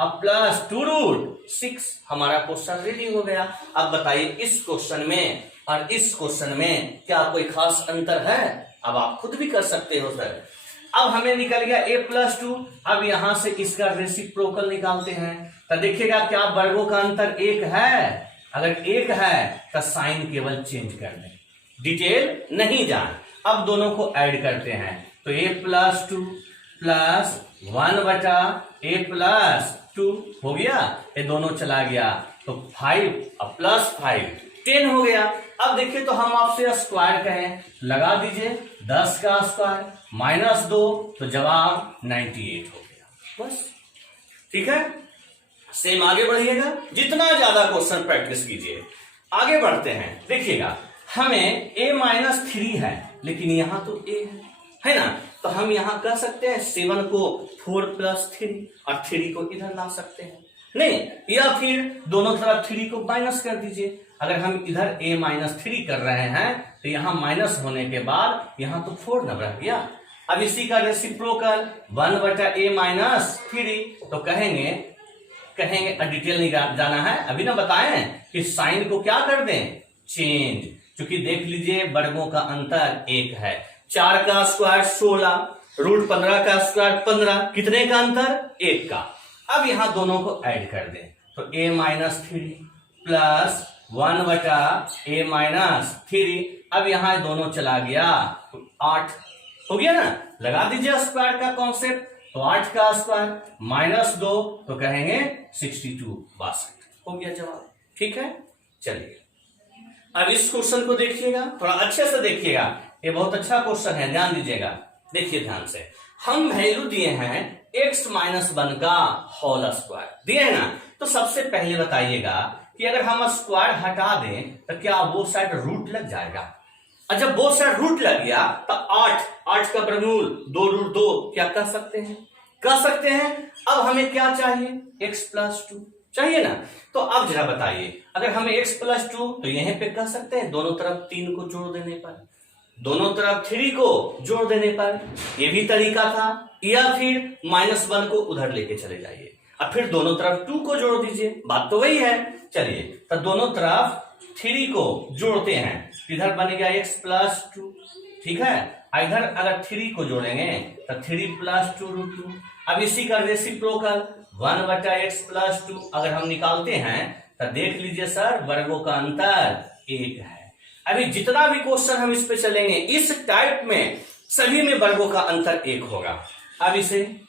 अब प्लस 2√6 हमारा क्वेश्चन रेडी हो गया। अब बताइए इस क्वेश्चन में और इस क्वेश्चन में क्या कोई खास अंतर है? अब आप खुद भी कर सकते हो सर। अब हमें निकल गया a+2। अब यहां से इसका रेसिप्रोकल निकालते हैं तो देखिएगा क्या वर्गों का अंतर 1 है? अगर 1 है तो साइन केवल चेंज कर दें, डिटेल नहीं जान। अब दोनों को ऐड करते हैं तो a+2 प्लस 1/a+2 हो गया, ये दोनों चला गया तो 5 अब प्लस 5 10 हो गया। अब देखिए तो हम आपसे स्क्वायर कहें, लगा दीजिए 10 का स्क्वायर -2 तो जवाब 98 हो गया। बस ठीक है, सेम आगे बढ़िएगा, जितना ज्यादा क्वेश्चन प्रैक्टिस कीजिए। आगे बढ़ते हैं, देखिएगा हमें a-3 है लेकिन यहां तो a है ना, तो हम यहां कर सकते हैं 7 को 4 + 3 और 3 को इधर ला सकते हैं, नहीं, या फिर दोनों तरफ 3 को माइनस कर दीजिए। अगर हम इधर a-3 कर रहे हैं तो यहां माइनस होने के बाद यहां तो 4 न रह गया। अब इसी का रेसिप्रोकल 1/a-3 तो कहेंगे डिटेल नहीं जाना है, अभी ना बताएं कि साइन को क्या कर दें, चेंज। क्योंकि देख लीजिए वर्गों का अंतर 1 है, 4 का स्क्वायर 16, √15 का स्क्वायर 15, कितने का अंतर? 1 का। अब यहां दोनों को ऐड कर दें तो a-3 प्लस 1/a-3, अब यहां दोनों चला गया तो 8 हो गया ना, लगा दीजिए स्क्वायर का कॉन्सेप्ट, तो 8 का स्क्वायर -2 तो कहेंगे 62 हो गया जवाब। ठीक है, चलिए अब इस क्वेश्चन को देखिएगा, थोड़ा अच्छे से देखिएगा, ये बहुत अच्छा क्वेश्चन है, ध्यान दीजिएगा। देखिए ध्यान से, हम वैल्यू दिए हैं x - 1 का होल स्क्वायर दिए है ना, तो सबसे पहले बताइएगा कि अगर हम स्क्वायर हटा दें तो क्या वो साइड रूट लग जाएगा? और जब वो साइड रूट लग गया तो 8 का वर्गमूल 2√2 क्या कर सकते हैं? कर सकते हैं। अब हमें क्या चाहिए? x+2 चाहिए ना, तो अब जरा बताइए, अगर हमें x+2 तो यहीं पे कर सकते हैं, दोनों तरफ 3 को जोड़ देने पर, दोनों तरफ 3 को जोड़ देने पर, ये भी तरीका था, या फिर -1 को उधर लेके चले जाइए, अब फिर दोनों तरफ 2 को जोड़ दीजिए, बात तो वही है। चलिए तो दोनों तरफ 3 को जोड़ते हैं, इधर बन गया x+2, ठीक है, इधर अगर 3 को जोड़ेंगे तो 3 + 2√2। अब इसी का रेसिप्रोकल 1/x+2 अगर हम निकालते हैं तो देख लीजिए सर वर्गों का अंतर 1 है। अभी जितना भी क्वेश्चन हम इस पे चलेंगे, इस टाइप में सभी में वर्गों का अंतर 1 होगा। अब इसे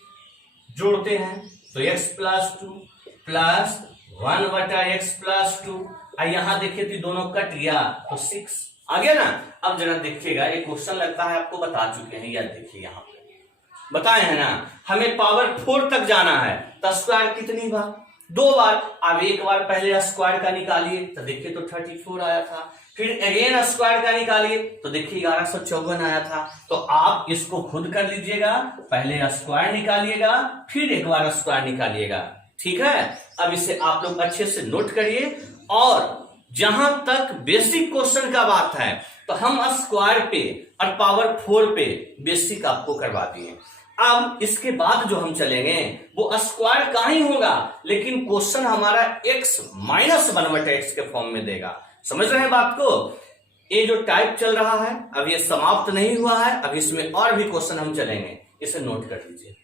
जोड़ते हैं तो x+2 प्लस 1/x+2, यहां देखिए तो दोनों कट गया तो 6 आ गया ना। अब जरा देखिएगा, ये क्वेश्चन लगता है आपको बता चुके हैं, याद देखिए यहां पे बताए हैं ना, हमें पावर 4 तक जाना है तो स्क्वायर कितनी बार? 2 बार। अब एक बार पहले स्क्वायर का निकालिए तो देखिए तो 34 आया था, फिर अगेन स्क्वायर का निकालिए तो देखिए 1154 आया था। तो आप इसको खुद कर लीजिएगा, पहले स्क्वायर निकालिएगा फिर एक बार स्क्वायर निकालिएगा, ठीक है। अब इसे आप लोग अच्छे से नोट करिए, और जहां तक बेसिक क्वेश्चन का बात है तो हम स्क्वायर पे और पावर 4 पे बेसिक आपको करवा दिए। अब इसके बाद जो हम चलेंगे वो स्क्वायर का ही होगा, लेकिन क्वेश्चन हमारा x - 1/x के फॉर्म में देगा। समझ रहे हैं बात को? ये जो टाइप चल रहा है अब ये समाप्त नहीं हुआ है, अब इसमें और भी क्वेश्चन हम चलेंगे, इसे नोट कर लीजिए।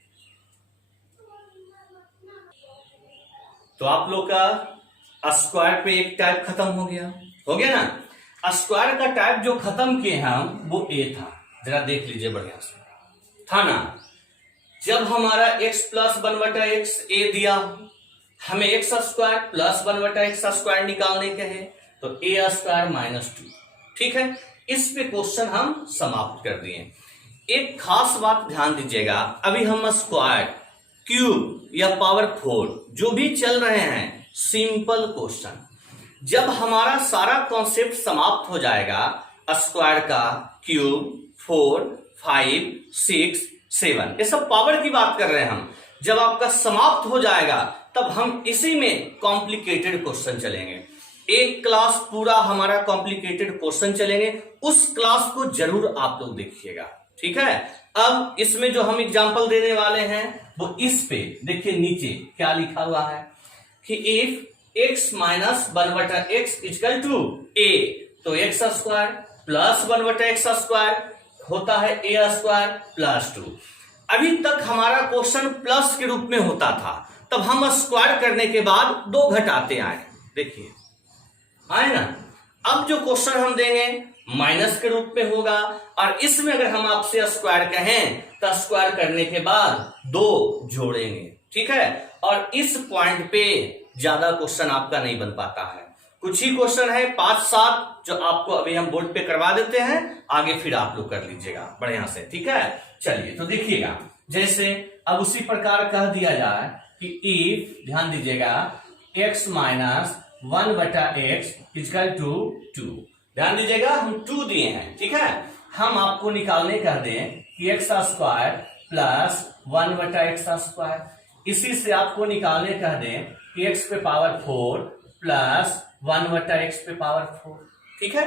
तो आप लोग का स्क्वायर पे एक टाइप खत्म हो गया ना। स्क्वायर का टाइप जो खत्म किए हम वो a था, जरा देख लीजिए बढ़िया से, था ना। जब हमारा x + 1/x a दिया, हमें x² + 1/x² निकालने के हैं तो a² - 2, ठीक है। इस पे क्वेश्चन हम समाप्त कर दिए। एक खास बात ध्यान दीजिएगा, अभी हम स्क्वायर, क्यूब या पावर 4 जो भी चल रहे हैं, सिंपल क्वेश्चन। जब हमारा सारा कॉन्सेप्ट समाप्त हो जाएगा, स्क्वायर का, क्यूब, 4, 5, 6, 7, ये सब पावर की बात कर रहे हैं हम, जब आपका समाप्त हो जाएगा तब हम इसी में कॉम्प्लिकेटेड क्वेश्चन चलेंगे। एक क्लास पूरा हमारा कॉम्प्लिकेटेड क्वेश्चन चलेंगे, उस क्लास को जरूर आप लोग देखिएगा, ठीक है। अब इसमें जो हम एग्जांपल देने वाले हैं वो इस पे देखिए, नीचे क्या लिखा हुआ है कि if x minus 1/x equal to a, तो x square plus 1/x square होता है a स्क्वायर प्लस 2। अभी तक हमारा क्वेश्चन प्लस के रूप में होता था, तब हम स्क्वायर करने के बाद 2 घटाते आए, देखिए आए ना। अब जो क्वेश्चन हम देंगे माइनस के रूप में होगा, और इसमें अगर हम आपसे स्क्वायर कहें तो स्क्वायर करने के बाद 2 जोड़ेंगे, ठीक है। और इस पॉइंट पे ज्यादा क्वेश्चन आपका नहीं बन पाता है, कुछ ही क्वेश्चन है 5-7 जो आपको अभी हम बोर्ड पे करवा देते हैं, आगे फिर आप लोग कर लीजिएगा बढ़िया से, ठीक है। चलिए तो देखिएगा, जैसे अब उसी प्रकार कह दिया जाए कि इफ, ध्यान दीजिएगा, x minus 1/x equal to 2, ध्यान दीजिएगा हम 2 दिए हैं, ठीक है। हम आपको निकालने कह दें कि x square plus 1/x square, इसी से आपको निकालने कह दें कि x पे पावर 4 प्लस 1/x पे पावर 4, ठीक है।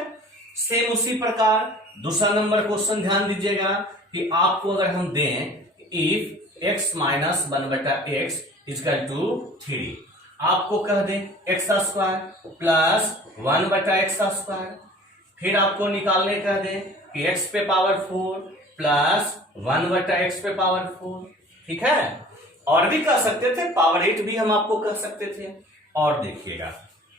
सेम उसी प्रकार दूसरा नंबर क्वेश्चन ध्यान दीजिएगा कि आपको अगर हम दें if x minus 1/x equal to 3, आपको कह दें x square plus 1/x square, फिर आपको निकालने कह दें कि x पे पावर 4 प्लस 1/x पे पावर 4, ठीक है। और भी कह सकते थे, पावर 8 भी हम आपको कह सकते थे। और देखिएगा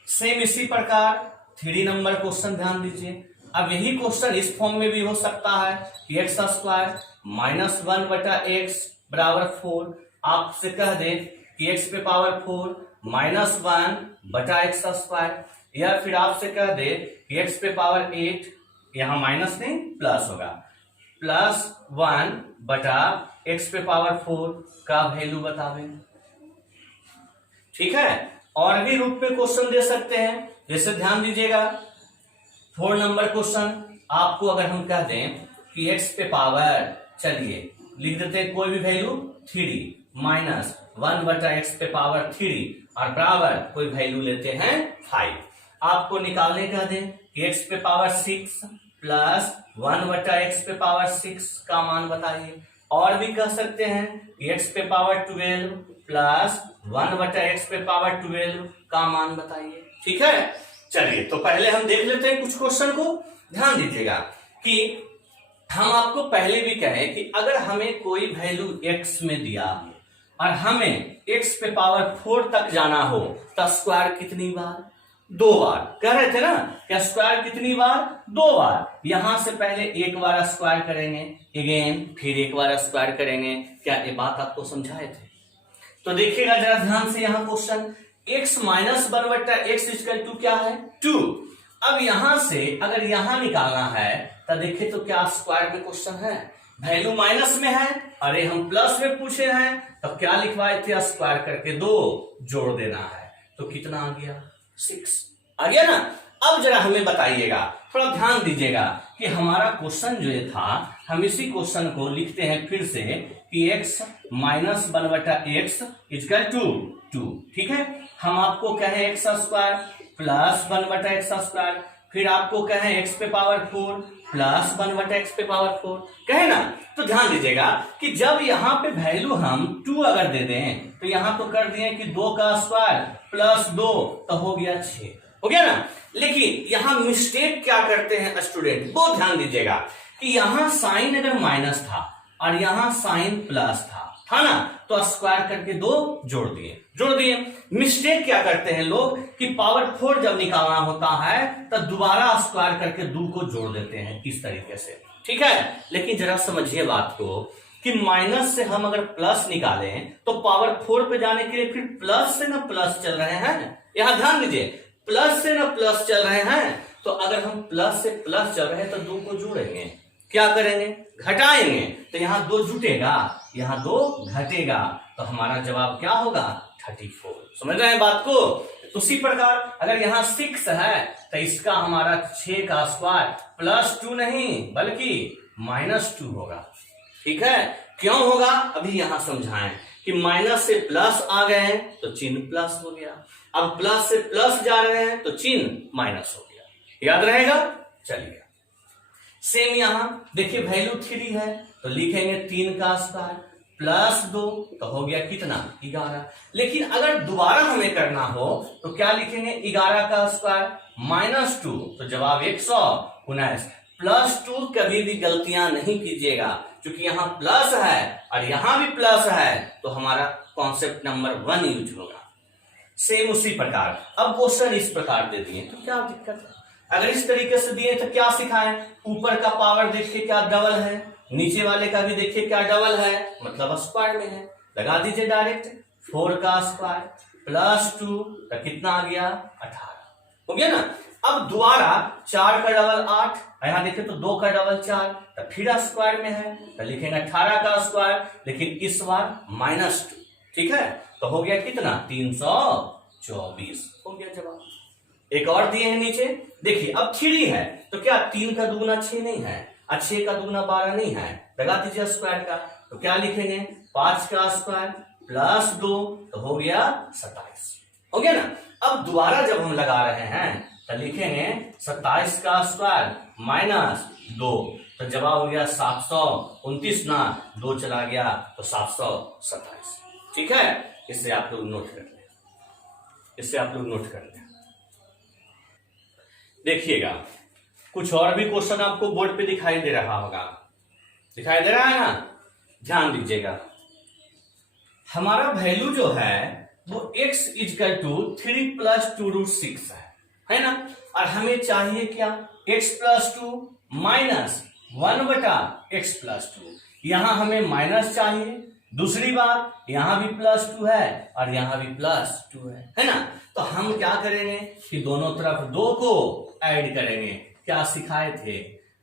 सेम इसी प्रकार 3 नंबर क्वेश्चन ध्यान दीजिए। अब यही क्वेश्चन इस फॉर्म में भी हो सकता है कि x स्क्वायर माइनस 1/x बराबर 4, आपसे कह दें कि x पे पावर 4 माइनस 1/x स्क्वायर, या फिर आपसे कह दे कि x पे पावर 8, यहां माइनस नहीं प्लस होगा, प्लस 1/x पे पावर 4 का वैल्यू बतावे, ठीक है। और भी रूप में क्वेश्चन दे सकते हैं, जैसे ध्यान दीजिएगा 4 नंबर क्वेश्चन, आपको अगर हम कह दें कि x पे पावर, चलिए लिख देते हैं कोई भी वैल्यू 3 माइनस 1/x पे पावर 3 और बराबर कोई वैल्यू लेते हैं 5, आपको निकालने कह दें कि x पे पावर 6 प्लस 1/x पे पावर 6 का मान बताइए। और भी कह सकते हैं कि x पे पावर 12 प्लस 1/x पे पावर 12 का मान बताइए, ठीक है। चलिए तो पहले हम देख लेते हैं कुछ क्वेश्चन को, ध्यान दीजिएगा कि हम आपको पहले भी कहें कि अगर हमें कोई वैल्यू x में दिया और हमें x पे पावर 4 तक जाना हो तो स्क्वायर कितनी बार? 2 बार। कह रहे थे ना क्या स्क्वायर कितनी बार? 2 बार। यहां से पहले एक बार स्क्वायर करेंगे, अगेन फिर एक बार स्क्वायर करेंगे। क्या ये बात आपको समझाए थे? तो देखिएगा जरा ध्यान से, यहां question x minus 1/x equal to क्या है? 2। अब यहां से अगर यहां निकालना है तो देखिए तो क्या स्क्वायर में क्वेश्चन है, वैल्यू माइनस में है, अरे हम प्लस में पूछे हैं तो क्या लिखवाए थे? स्क्वायर करके 2 जोड़ देना है, तो कितना आ गया? 6 आ गया ना। अब जरा हमें बताइएगा, थोड़ा ध्यान दीजिएगा कि हमारा क्वेश्चन जो ये था, हम इसी क्वेश्चन को लिखते हैं फिर से कि x minus 1/x equal to 2, ठीक है। हम आपको कहें x square plus 1/x square, फिर आपको कहें x पे पावर 4 प्लस 1/x पे पावर 4, कहे ना। तो ध्यान दीजिएगा कि जब यहाँ पे वैल्यू हम 2 अगर दे दें तो यहाँ तो कर दिए कि 2 का स्क्वायर प्लस 2 तो हो गया 6, हो गया ना। लेकिन यहाँ मिस्टेक क्या करते हैं स्टूडेंट, वो ध्यान दीजिएगा कि यहाँ साइन अगर माइनस था और यहाँ साइन प्लस था ना, तो स्क्वायर करके 2 जोड़ दिए। मिस्टेक क्या करते हैं लोग कि पावर 4 जब निकालना होता है तो दोबारा स्क्वायर करके 2 को जोड़ देते हैं इस तरीके से, ठीक है। लेकिन जरा समझिए बात को कि माइनस से हम अगर प्लस निकालें तो पावर 4 पे जाने के लिए फिर प्लस से ना प्लस चल रहे हैं, यहां ध्यान दीजिए, प्लस से ना प्लस चल रहे हैं। तो अगर हम प्लस से प्लस चल रहे हैं तो 2 को जोड़ेंगे, क्या करेंगे? घटाएंगे, तो यहाँ 2 जुटेगा, यहाँ 2 घटेगा, तो हमारा जवाब क्या होगा? 34। समझ रहे हैं बात को? उसी प्रकार अगर यहाँ 6 है तो इसका हमारा 6 का स्क्वायर प्लस 2 नहीं बल्कि -2 होगा, ठीक है। क्यों होगा अभी यहां समझाएं कि माइनस से प्लस आ गए तो चिन्ह प्लस हो गया, अब प्लस से प्लस जा रहे हैं तो चिन्ह माइनस हो गया, याद रहेगा। चलिए सेम यहां देखिए वैल्यू 3 है तो लिखेंगे 3 का स्क्वायर प्लस 2 तो हो गया कितना 11। लेकिन अगर दोबारा हमें करना हो तो क्या लिखेंगे 11 का स्क्वायर माइनस 2 तो जवाब 119। प्लस 2 कभी भी गलतियां नहीं कीजिएगा, क्योंकि यहाँ प्लस है और यहां भी प्लस है तो हमारा कॉन्सेप्ट नंबर 1 यूज होगा। सेम उसी प्रकार अब क्वेश्चन इस प्रकार दे दिए तो क्या दिक्कत है, अगर इस तरीके से दिए तो क्या सिखाएं, ऊपर का पावर देखिए क्या डबल है, नीचे वाले का भी देखिए क्या डबल है, मतलब स्क्वायर में है, लगा दीजिए डायरेक्ट 4 का स्क्वायर प्लस 2 तो कितना आ गया 18 हो गया ना। अब दोबारा 4 का डबल 8, यहां देखिए तो 2 का डबल 4 तो फिर स्क्वायर में है तो लिखेंगे 18 का स्क्वायर, लेकिन इस बार माइनस 2, ठीक है, तो हो गया कितना 324 हो गया जवाब। एक और दिए हैं नीचे देखिए, अब 3 है तो क्या 3 का दुगुना 6 नहीं है और 6 का दुगुना 12 नहीं है, लगा दीजिए स्क्वायर का तो क्या लिखेंगे 5 का स्क्वायर प्लस 2 तो हो गया 27 हो गया ना। अब दोबारा जब हम लगा रहे हैं तो लिखेंगे 27 का स्क्वायर माइनस 2 तो जवाब हो गया 729 ना, 2 चला गया तो 727, ठीक है। इससे आप लोग नोट कर लें, इससे आप लोग नोट कर लें। देखिएगा कुछ और भी क्वेश्चन आपको बोर्ड पे दिखाई दे रहा होगा, दिखाई दे रहा है ना, ध्यान दीजिएगा। हमारा वैल्यू जो है वो x इजकल टू 3 प्लस 2√6 है ना, और हमें चाहिए क्या x plus 2 minus 1/x plus 2, यहां हमें माइनस चाहिए, दूसरी बात यहां भी प्लस 2 है और यहां भी प्लस 2 है ना। तो हम क्या करेंगे कि दोनों तरफ 2 को ऐड करेंगे, क्या सिखाए थे,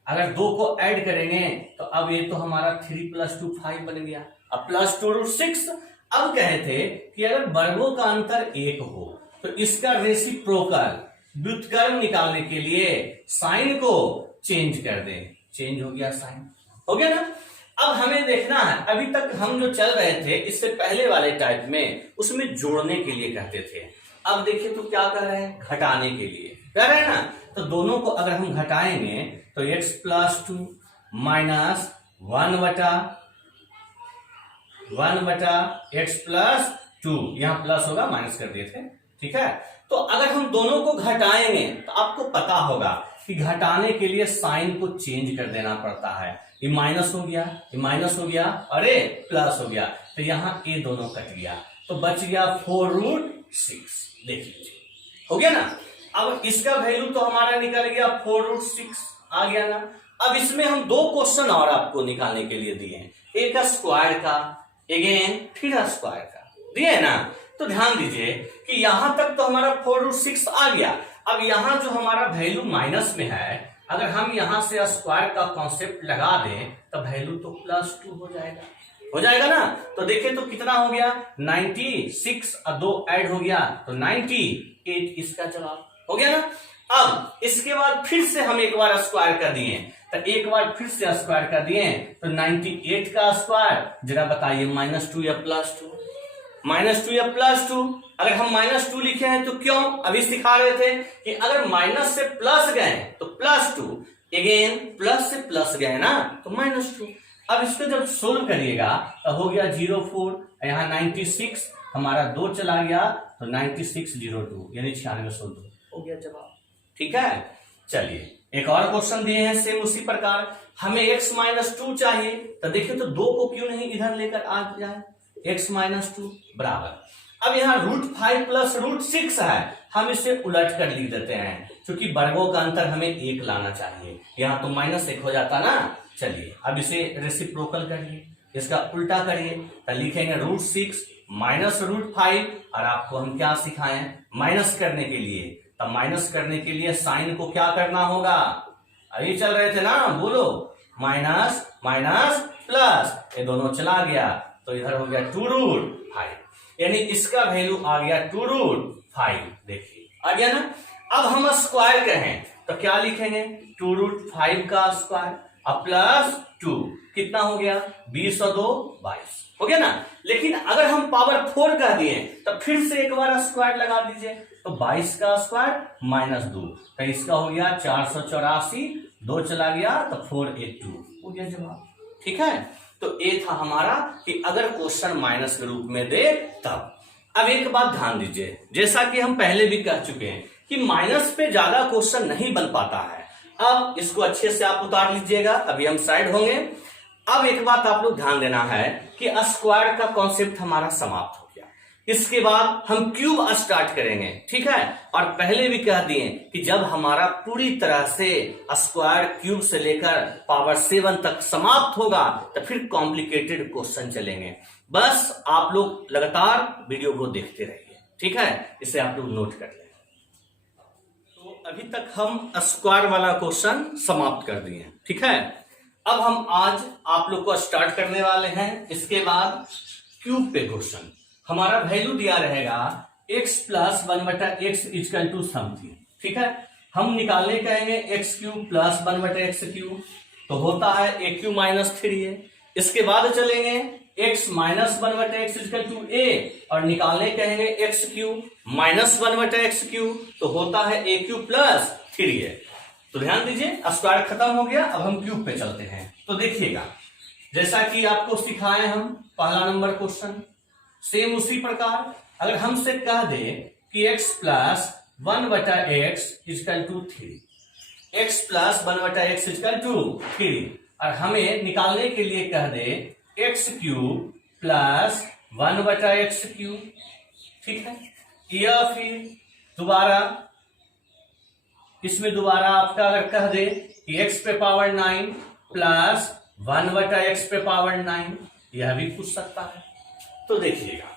अगर 2 को ऐड करेंगे तो अब ये तो हमारा 3 प्लस 2 5 बन गया, अब प्लस 2√6। अब कहे थे कि अगर वर्गों का अंतर 1 हो तो इसका रेसिप्रोकल व्युत्क्रम निकालने के लिए साइन को चेंज कर दें, चेंज हो गया साइन, हो गया ना। अब हमें देखना है, अभी तक हम जो चल रहे थे इससे पहले वाले टाइप में उसमें जोड़ने के लिए कहते थे, अब देखिए तो क्या कर रहे हैं घटाने के लिए कह रहे हैं ना। तो दोनों को अगर हम घटाएंगे तो x plus 2 minus 1/x plus 2, यहां प्लस होगा माइनस कर दिए थे, ठीक है। तो अगर हम दोनों को घटाएंगे तो आपको पता होगा कि घटाने के लिए साइन को चेंज कर देना पड़ता है, ये माइनस हो गया, ये माइनस हो गया, अरे प्लस हो गया, तो यहां ये दोनों कट गया तो बच गया 4√6, देख लीजिए हो गया ना। अब इसका वैल्यू तो हमारा निकल गया 4√6 आ गया ना। अब इसमें हम 2 क्वेश्चन और आपको निकालने के लिए दिए हैं, एक स्क्वायर का अगेन फिर स्क्वायर का दिए ना। तो ध्यान दीजिए कि यहां तक तो हमारा 4√6 आ गया, अब यहां जो हमारा वैल्यू माइनस में है अगर हम यहां से स्क्वायर का कॉन्सेप्ट लगा दें तो वैल्यू तो प्लस 2 हो जाएगा ना। तो देखिए तो कितना हो गया 96 और 2 ऐड हो गया तो 98, इसका जवाब हो गया ना। अब इसके बाद फिर से हम एक बार स्क्वायर कर दिए तो एक बार फिर से स्क्वायर कर दिए तो 98 का स्क्वायर, जरा बताइए -2 या +2, -2 या +2। अगर हम -2 लिखे हैं तो क्यों, अभी सिखा रहे थे कि अगर माइनस से प्लस गए तो +2, अगेन प्लस से प्लस गए ना तो -2। अब इसको जब सोल्व करिएगा तो हो गया 0.4, यहाँ 96 हमारा 2 चला गया तो 9602 यानी 9602 हो गया जवाब, ठीक है। चलिए एक और क्वेश्चन दिए हैं सेम उसी प्रकार, हमें x-2 चाहिए तो देखिए तो 2 को क्यों नहीं इधर लेकर आ जाए, x-2 बराबर, अब यहाँ √5 प्लस √6 है, हम इसे उलट कर लिख देते हैं क्योंकि वर्गों का अंतर हमें 1 लाना चाहिए, यहाँ तो -1 हो जाता ना। चलिए अब इसे रेसिप्रोकल करिए, इसका उल्टा करिए तो लिखेंगे √6 माइनस √5, और आपको हम क्या सिखाएं माइनस करने के लिए, तो माइनस करने के लिए साइन को क्या करना होगा, अभी चल रहे थे ना, बोलो माइनस माइनस प्लस, ये दोनों चला गया तो इधर हो गया 2√5, यानी इसका वैल्यू आ गया 2√5, देखिए आ गया ना। अब हम स्क्वायर कहें तो क्या लिखेंगे 2√5 का स्क्वायर, अब प्लस 2 कितना हो गया 20 और 2 22 हो गया ना। लेकिन अगर हम पावर 4 कह दिए तो फिर से एक बार स्क्वायर लगा दीजिए, तो 22 का स्क्वायर माइनस 2, तो इसका हो गया 484, 2 चला गया तो 482 हो गया जवाब। ठीक है, तो ये था हमारा कि अगर क्वेश्चन माइनस के रूप में दे तब। अब एक बात ध्यान दीजिए, जैसा कि हम पहले भी कह चुके हैं कि माइनस पे ज्यादा क्वेश्चन नहीं बन पाता है। अब इसको अच्छे से आप उतार लीजिएगा, अभी हम साइड होंगे। अब एक बात आप लोग ध्यान देना है कि स्क्वायर का कॉन्सेप्ट हमारा समाप्त हो गया। इसके बाद हम क्यूब स्टार्ट करेंगे, ठीक है। और पहले भी कह दिए कि जब हमारा पूरी तरह से स्क्वायर क्यूब से लेकर पावर 7 तक समाप्त होगा तो फिर कॉम्प्लिकेटेड क्वेश्चन चलेंगे। बस आप लोग लगातार वीडियो को देखते रहिए, ठीक है, इसे आप लोग नोट कर लें। तो अभी तक हम स्क्वायर वाला क्वेश्चन समाप्त कर दिए, ठीक है। अब हम आज आप लोग को स्टार्ट करने वाले हैं इसके बाद क्यूब पे क्वेश्चन। हमारा वैल्यू दिया रहेगा x plus 1/x equal to something, ठीक है। हम निकालने कहेंगे x cube plus 1/x cube, तो होता है a क्यूब माइनस 3a। इसके बाद चलेंगे x minus 1/x equal to a, और निकालने कहेंगे x cube minus 1/x cube, तो होता है a क्यूब प्लस 3a। तो ध्यान दीजिए स्क्वायर खत्म हो गया, अब हम क्यूब पे चलते हैं। तो देखिएगा जैसा कि आपको सिखाए हम पहला नंबर क्वेश्चन, सेम उसी प्रकार अगर हमसे कह दे कि x plus 1/x equal to 3, x plus 1/x equal to 3, और हमें निकालने के लिए कह दे x cube plus 1/x cube, ठीक है। या फिर दोबारा इसमें दोबारा आपका अगर कह दे कि x पे पावर 9 प्लस 1/x पे पावर 9, यह भी पूछ सकता है। तो देखिएगा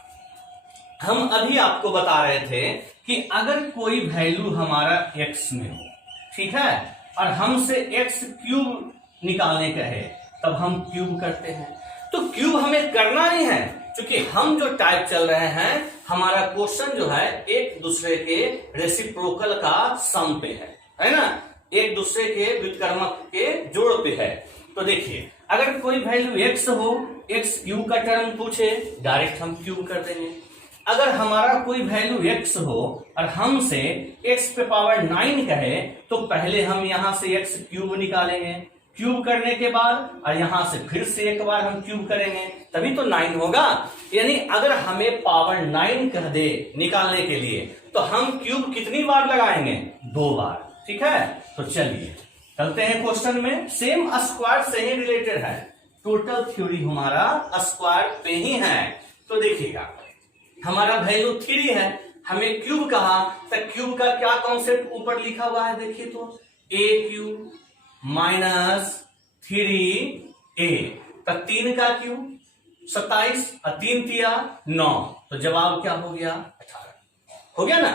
हम अभी आपको बता रहे थे कि अगर कोई वैल्यू हमारा x में हो, ठीक है, और हमसे x क्यूब निकालने कहे तब हम क्यूब करते हैं। तो क्यूब हमें करना नहीं है, क्योंकि हम जो टाइप चल रहे हैं हमारा क्वेश्चन जो है एक दूसरे के रेसिप्रोकल का सम पे है ना, एक दूसरे के व्युत्क्रमक के जोड़ पे है। तो देखिए अगर कोई वैल्यू x हो, x क्यूब का टर्म पूछे डायरेक्ट हम क्यूब कर देंगे। अगर हमारा कोई वैल्यू x हो और हमसे x पे पावर 9 कहे तो पहले हम यहां से x क्यूब निकालेंगे, क्यूब करने के बाद और यहां से फिर से एक बार हम क्यूब करेंगे, तभी तो 9 होगा। यानी अगर हमें पावर 9 कह दे निकालने के लिए तो हम क्यूब कितनी बार लगाएंगे, 2 बार, ठीक है। तो चलिए चलते हैं क्वेश्चन में, सेम स्क्वायर से ही रिलेटेड है, टोटल थ्योरी हमारा स्क्वायर पे ही है। तो देखिएगा हमारा वैल्यू 3 है, हमें क्यूब कहा, तो क्यूब का क्या कॉन्सेप्ट ऊपर लिखा हुआ है देखिए, तो a क्यूब माइनस 3a, तो 3 का क्यूब 27 और 3 तिया 9, तो जवाब क्या हो गया 18 हो गया ना।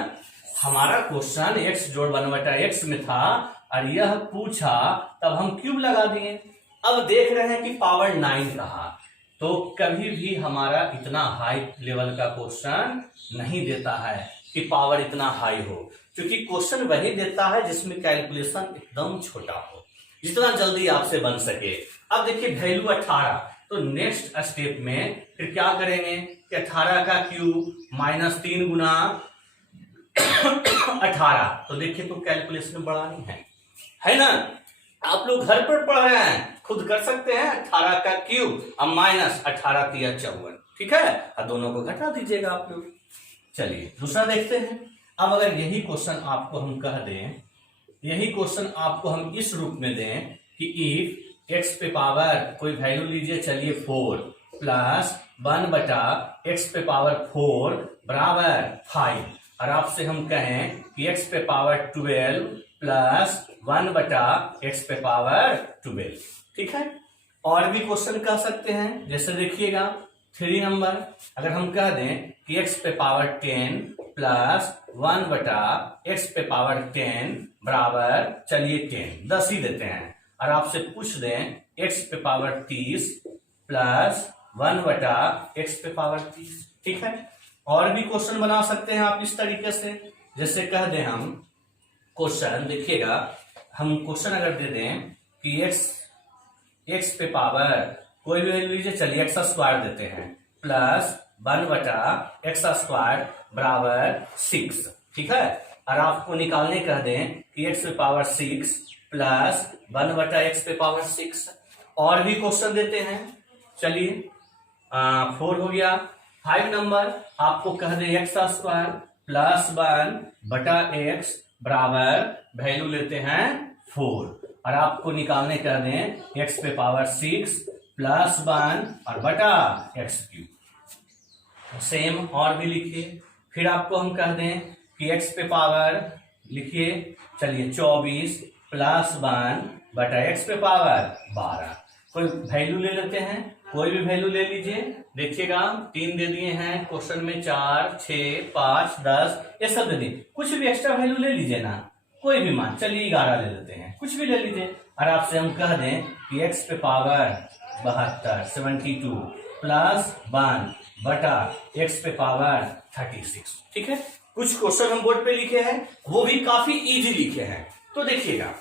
हमारा क्वेश्चन x जोड़ 1/x में था और यह पूछा तब हम क्यूब लगा दिए। अब देख रहे हैं कि पावर 9 कहा, तो कभी भी हमारा इतना हाई लेवल का क्वेश्चन नहीं देता है कि पावर इतना हाई हो, क्योंकि क्वेश्चन वही देता है जिसमें कैलकुलेशन एकदम छोटा हो, जितना जल्दी आपसे बन सके। अब देखिए वैल्यू 18, तो नेक्स्ट स्टेप में फिर क्या करेंगे कि 18 का क्यूब माइनस 3 गुना 18, तो देखिए तो कैलकुलेशन बड़ा नहीं है ना। आप लोग घर पर पढ़ रहे हैं, खुद कर सकते हैं। 18 का क्यूब अब माइनस 18 तिया 54, ठीक है, और दोनों को घटा दीजिएगा आप लोग। चलिए दूसरा देखते हैं। अब अगर यही क्वेश्चन आपको हम कह दें, यही क्वेश्चन आपको हम इस रूप में दें कि इफ x पे पावर कोई वैल्यू लीजिए, चलिए 4 प्लस 1/x पे पावर 4 बराबर 5, और आपसे हम कहें कि x पे पावर 12 प्लस 1/x पे पावर 12, ठीक है। और भी क्वेश्चन कह सकते हैं, जैसे देखिएगा 3 नंबर अगर हम कह दें कि x पे पावर 10 प्लस 1/x पे पावर 10 बराबर, चलिए 10 ही देते हैं, और आपसे पूछ दें x पे पावर 30 प्लस 1/x पे पावर 30, ठीक है। और भी क्वेश्चन बना सकते हैं आप इस तरीके से, जैसे कह दें हम क्वेश्चन, देखिएगा हम क्वेश्चन अगर दे दें कि x एक्स पे पावर कोई भी वैल्यू लीजिए, चलिए एक्स स्क्वायर देते हैं, प्लस 1/x² बराबर 6। ठीक है, और आपको निकालने कह दें कि एक्स पे पावर 6 प्लस 1/x पे पावर 6। और भी क्वेश्चन देते हैं, चलिए 4 हो गया। 5 नंबर आपको कह दे x² प्लस 1/x बराबर वैल्यू लेते हैं 4, और आपको निकालने कह दें x पे पावर 6 प्लस 1 और बटा x³। सेम और भी लिखिए, फिर आपको हम कह दें कि x पे पावर लिखिए, चलिए 24 प्लस 1/x पे पावर 12। कोई वैल्यू ले लेते हैं, कोई भी वैल्यू ले लीजिए। देखिएगा 3 दे दिए हैं क्वेश्चन में, 4, 6, 5, 10 ये सब दे दिए। कुछ भी एक्स्ट्रा वैल्यू ले लीजिए ना, कोई भी मान, चलिए 11 ले लेते हैं, कुछ भी ले लीजिए। और आपसे हम कह दें कि x पे पावर 72 प्लस 1/x पे पावर 36। ठीक है, कुछ क्वेश्चन हम बोर्ड पे लिखे हैं, वो भी काफी इजी लिखे हैं। तो देखिएगा,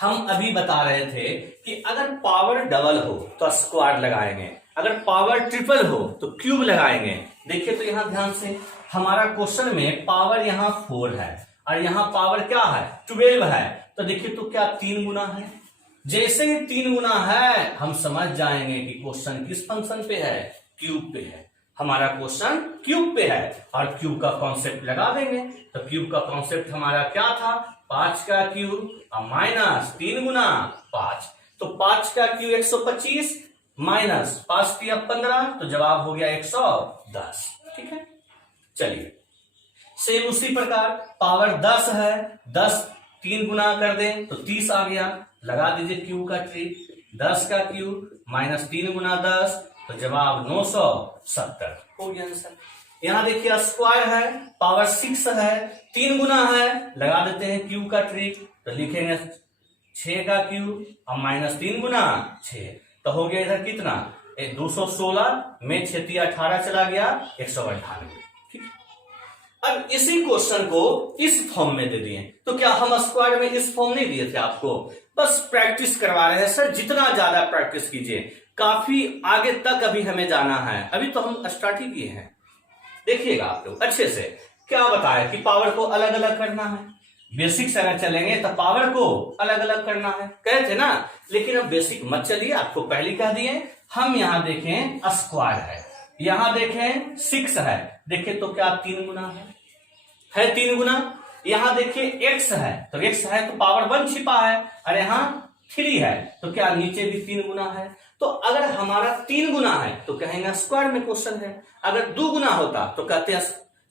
हम अभी बता रहे थे कि अगर पावर डबल हो तो स्क्वायर लगाएंगे, अगर पावर ट्रिपल हो तो क्यूब लगाएंगे। देखिए तो यहां ध्यान से, हमारा क्वेश्चन में पावर यहां 4 है और यहां पावर क्या है 12 है, तो देखिए तो क्या 3 गुना है। जैसे ही 3 गुना है हम समझ जाएंगे कि क्वेश्चन किस फंक्शन पे है, क्यूब पे है। हमारा क्वेश्चन क्यूब पे है और क्यूब का कॉन्सेप्ट लगा देंगे। तो क्यूब का कॉन्सेप्ट हमारा क्या था, 5 का क्यूब और माइनस 3 गुना 5। तो 5 का क्यूब 125 माइनस 5 किया 15, तो जवाब हो गया 110। ठीक है, चलिए सेम उसी प्रकार पावर 10 है, 10 3 गुना कर दें तो 30 आ गया, लगा दीजिए क्यूब का ट्रिक। 10 का क्यूब माइनस 3 गुना 10 तो जवाब 970 हो गया आंसर। यहां देखिए स्क्वायर है, पावर 6 है, 3 गुना है, लगा देते हैं क्यूब का ट्रिक, तो लिखेंगे 6 का क्यूब और माइनस 3 गुना 6, तो हो गया इधर कितना 216 में 6 18 चला गया 198। अब इसी क्वेश्चन को इस फॉर्म में दे दिए, तो क्या हम स्क्वायर में इस फॉर्म नहीं दिए थे आपको, बस प्रैक्टिस करवा रहे हैं सर। जितना ज्यादा प्रैक्टिस कीजिए, काफी आगे तक अभी हमें जाना है, अभी तो हम स्टार्ट ही किए हैं। देखिएगा आप लोग अच्छे से, क्या बताया कि पावर को अलग अलग करना है। बेसिक से अगर चलेंगे तो पावर को अलग अलग करना है, कहे थे ना, लेकिन अब बेसिक मत चलिए, आपको पहले कह दिए। हम यहां देखें स्क्वायर है, यहां देखें 6 है, देखिए तो क्या 3 गुना है 3 गुना। यहां देखिए x है, तो x है तो पावर 1 छिपा है, और यहां 3 है तो क्या नीचे भी 3 गुना है। तो अगर हमारा 3 गुना है तो कहेंगे स्क्वायर में क्वेश्चन है, अगर 2 गुना होता तो कहते हैं,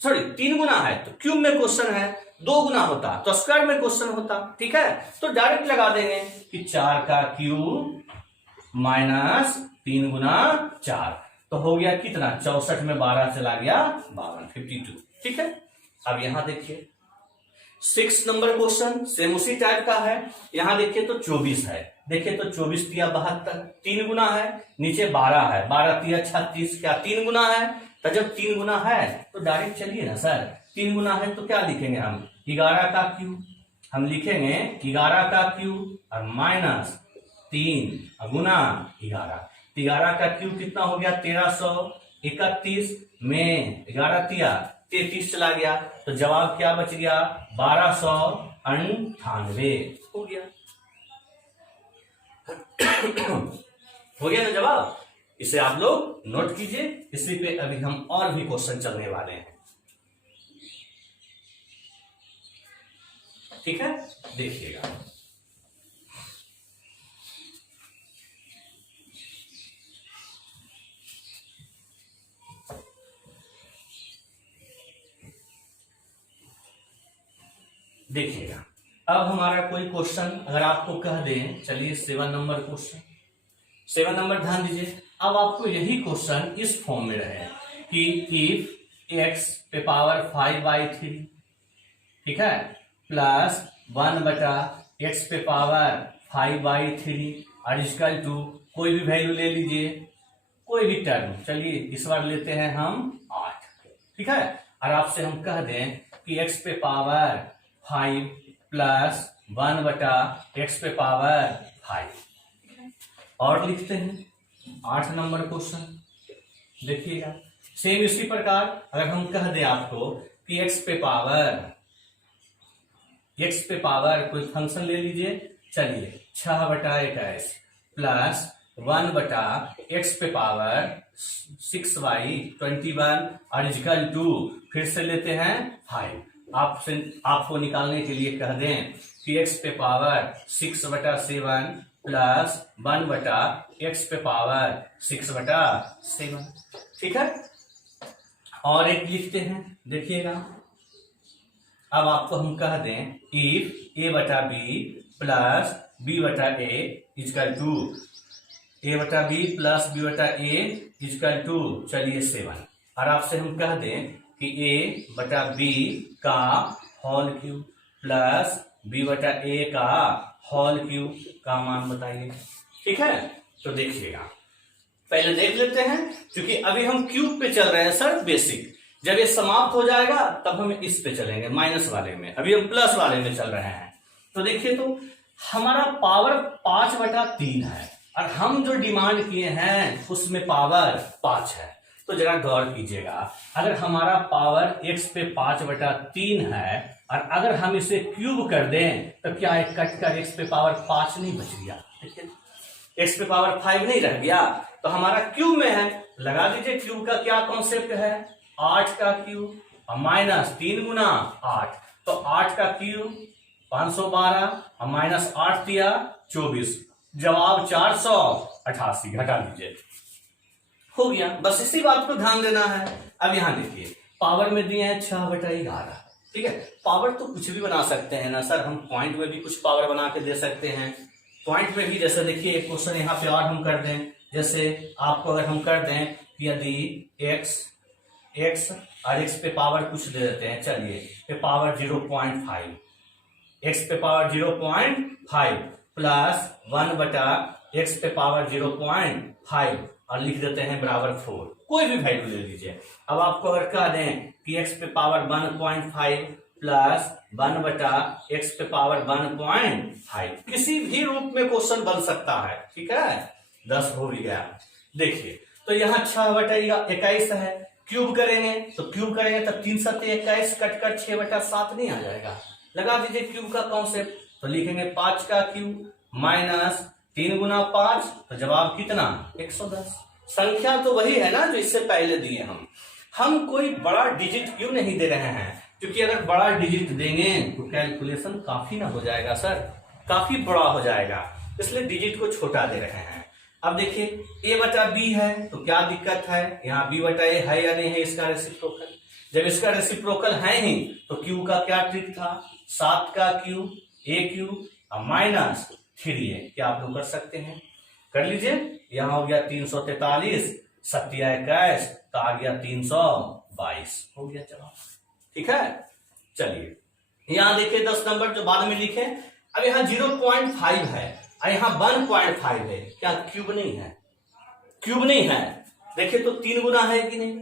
सॉरी 3 गुना है तो क्यूब में क्वेश्चन है, 2 गुना होता तो स्क्वायर में क्वेश्चन होता। ठीक है, तो डायरेक्ट लगा देंगे कि 4 का क्यूब माइनस 3 गुना 4, तो हो गया कितना 64 में 12 चला गया 52। ठीक है, अब यहां देखिए 6 नंबर क्वेश्चन सेम उसी टाइप का है। यहां देखिए तो 24 है, देखिए तो 24 तिया 72, 3 गुना है, नीचे 12 है, 12 तिया 36, क्या 3 गुना है। तो जब 3 गुना है तो डायरेक्ट चलिए ना सर, 3 गुना है तो क्या लिखेंगे हम 11 का क्यूब, हम लिखेंगे 11 का क्यूब और माइनस 3 गुना 11। 11 का क्यूब कितना हो गया 1331 में 11 तिया 33 चला गया, तो जवाब क्या बच गया 1298 हो गया। हो गया ना जवाब, इसे आप लोग नोट कीजिए। इसी पे अभी हम और भी क्वेश्चन चलने वाले हैं। ठीक है, देखिएगा देखिएगा अब हमारा कोई क्वेश्चन अगर आपको कह दें, चलिए 7 नंबर क्वेश्चन, 7 नंबर ध्यान दीजिए। अब आपको यही क्वेश्चन इस फॉर्म में रहे कि इफ x पे पावर 5/3, ठीक है, प्लस 1/x पे पावर 5/3 और इक्वल टू कोई भी वैल्यू ले लीजिए, कोई भी टर्म, चलिए इस बार लेते हैं हम 8। ठीक है, और आपसे हम कह दें कि x पे पावर 5 प्लस 1/x पे पावर 5, और लिखते हैं 8 नंबर क्वेश्चन। देखिएगा सेम इसी प्रकार अगर हम कह दें आपको कि x पे पावर कोई फंक्शन ले लीजिए, चलिए 6/21 प्लस 1/x पे पावर 6y 21 और इक्वल टू फिर से लेते हैं 5। आपको निकालने के लिए कह दें कि x पे पावर 6/7 प्लस 1/x पे पावर 6/7, ठीक है। और एक लिखते हैं, देखिएगा अब आपको हम कह दें if a/b plus b/a equal to a/b plus b/a equal to चलिए 7, और आपसे हम कह दें कि a/b का होल क्यूब प्लस b/a का होल क्यूब का मान बताइए, ठीक है। तो देखिएगा पहले देख लेते हैं, क्योंकि अभी हम क्यूब पे चल रहे हैं सर बेसिक, जब ये समाप्त हो जाएगा तब हम इस पे चलेंगे माइनस वाले में, अभी हम प्लस वाले में चल रहे हैं। तो देखिए तो हमारा पावर 5/3 है और हम जो डिमांड किए हैं उसमें पावर 5 है। तो जरा गौर कीजिएगा, अगर हमारा पावर x पे 5/3 है और अगर हम इसे क्यूब कर दें तो क्या एक कट कर x पे पावर 5 नहीं बच गया? देखिए x पे पावर 5 नहीं रह गया, तो हमारा क्यूब में है। लगा दीजिए क्यूब का क्या कॉन्सेप्ट है, 8 का क्यूब और माइनस 3 गुना 8, तो 8 का क्यूब 512 और माइनस 8 दिया 24, जवाब 488, घटा दीजिए, हो गया। बस इसी बात को ध्यान देना है। अब यहां देखिए पावर में दिए हैं 6/11, ठीक है। पावर तो कुछ भी बना सकते हैं ना सर, हम पॉइंट में भी कुछ पावर बना के दे सकते हैं। पॉइंट में भी जैसे देखिए एक क्वेश्चन यहाँ पे और हम कर दें, जैसे आपको अगर हम कर दें यदि x और x पे पावर कुछ दे देते हैं, चलिए पे पावर 0.5, x पे पावर 0.5 प्लस 1/x पे पावर 0.5 और लिख देते हैं बराबर 4, कोई भी वैल्यू ले लीजिए। अब आपको अगर कह दें कि x पे पावर 1.5 प्लस 1/x पे पावर 1.5, किसी भी रूप में क्वेश्चन बन सकता है, ठीक है। 10 हो गया। देखिए तो यहाँ 6/21 है, क्यूब करेंगे तो 3 7 21 कट कर 6/7 नहीं आ जाएगा। लगा दीजिए क्यूब का कॉन्सेप्ट, तो लिखेंगे 5 का क्यूब माइनस 3 गुना 5, तो जवाब कितना 110। संख्या तो वही है ना जो इससे पहले दिए हम कोई बड़ा डिजिट क्यों नहीं दे रहे हैं, क्योंकि अगर बड़ा डिजिट देंगे तो कैलकुलेशन काफी ना हो जाएगा सर, काफी बड़ा हो जाएगा, इसलिए डिजिट को छोटा दे रहे हैं। अब देखिए a/b है तो क्या दिक्कत है, यहाँ b/a है या नहीं है इसका रेसिप्रोकल। जब इसका रेसिप्रोकल है ही तो क्यू का क्या ट्रिक था, 7 का क्यूब a क्यूब और माइनस 3a, क्या आप लोग कर सकते हैं, कर लीजिए। यहाँ हो गया 343, 7 21 तो आ गया 322, हो गया जवाब, ठीक है। चलिए यहाँ देखिए 10 नंबर जो बाद में लिखे, अब यहाँ 0.5 है और यहाँ 1.5 है, क्या क्यूब नहीं है, क्यूब नहीं है। देखिए तो 3 गुना है कि नहीं,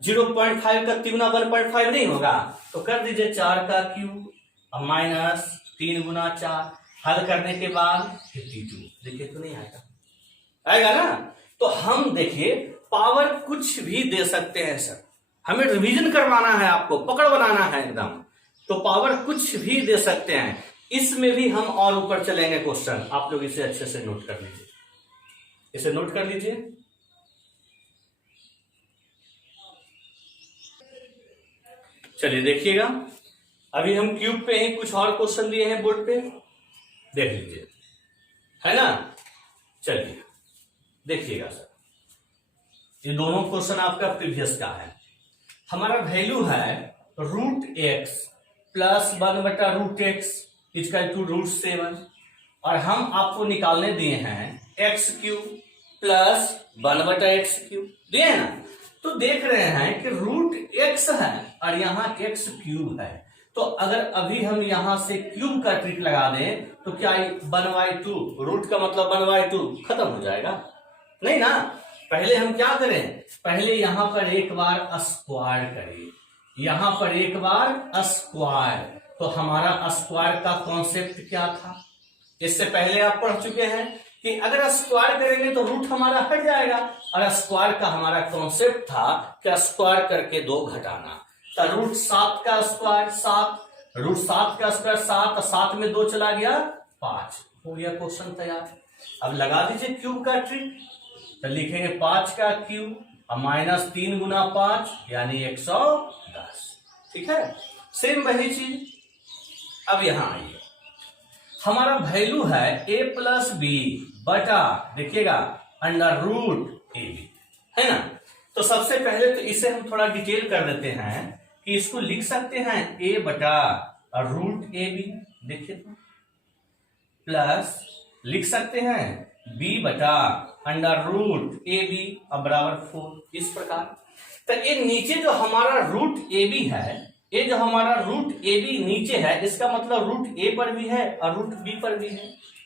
0.5 का 3 गुना 1.5 नहीं होगा, तो कर दीजिए 4 का क्यूब और माइनस 3 गुना 4, हल करने के बाद 52, देखिए तो नहीं आएगा ना। तो हम देखिए पावर कुछ भी दे सकते हैं सर, हमें रिवीजन करवाना है, आपको पकड़ बनाना है एकदम, तो पावर कुछ भी दे सकते हैं। इसमें भी हम और ऊपर चलेंगे क्वेश्चन, आप लोग इसे अच्छे से नोट कर लीजिए, इसे नोट कर लीजिए। चलिए देखिएगा अभी हम क्यूब पे ही कुछ और क्वेश्चन दिए हैं बोर्ड पे, देख लीजिए, है ना। चलिए देखिएगा सर, ये दोनों क्वेश्चन आपका प्रीवियस का है। हमारा वैल्यू है √x plus 1/√x equal to √7, और हम आपको निकालने दिए हैं x³ प्लस 1/x³ दिए हैं ना। तो देख रहे हैं कि √x है और यहाँ x³ है, तो अगर अभी हम यहां से क्यूब का ट्रिक लगा दें तो क्या 1/2, रूट का मतलब 1/2 खत्म हो जाएगा, नहीं ना। पहले हम क्या करें, पहले यहां पर एक बार स्क्वायर करिए, यहां पर एक बार स्क्वायर, तो हमारा स्क्वायर का कॉन्सेप्ट क्या था, इससे पहले आप पढ़ चुके हैं कि अगर स्क्वायर करेंगे तो रूट हमारा हट जाएगा, और स्क्वायर का हमारा कॉन्सेप्ट था कि स्क्वायर करके 2 घटाना। तो रूट 7 का स्क्वायर 7, रूट 7 का स्क्वायर 7, 7 में 2 चला गया 5, हो गया क्वेश्चन तैयार। अब लगा दीजिए क्यूब का ट्रिक, तो लिखेंगे 5 का क्यूब और माइनस 3 गुना 5 यानी 110। ठीक है, सेम वही चीज। अब यहां आइए, हमारा वैल्यू है a प्लस बी बटा, देखिएगा, अंडर रूट ए बी, है ना। तो सबसे पहले तो इसे हम थोड़ा डिटेल कर देते हैं कि इसको लिख सकते हैं a बटा रूट ए बी, देखिए तो, प्लस लिख सकते हैं b बटा अंडर रूट ए बी बराबर 4, इस प्रकार। तो ये नीचे जो हमारा रूट ए बी है, ये जो हमारा रूट ए बी नीचे है, इसका मतलब रूट ए पर भी है और रूट बी पर भी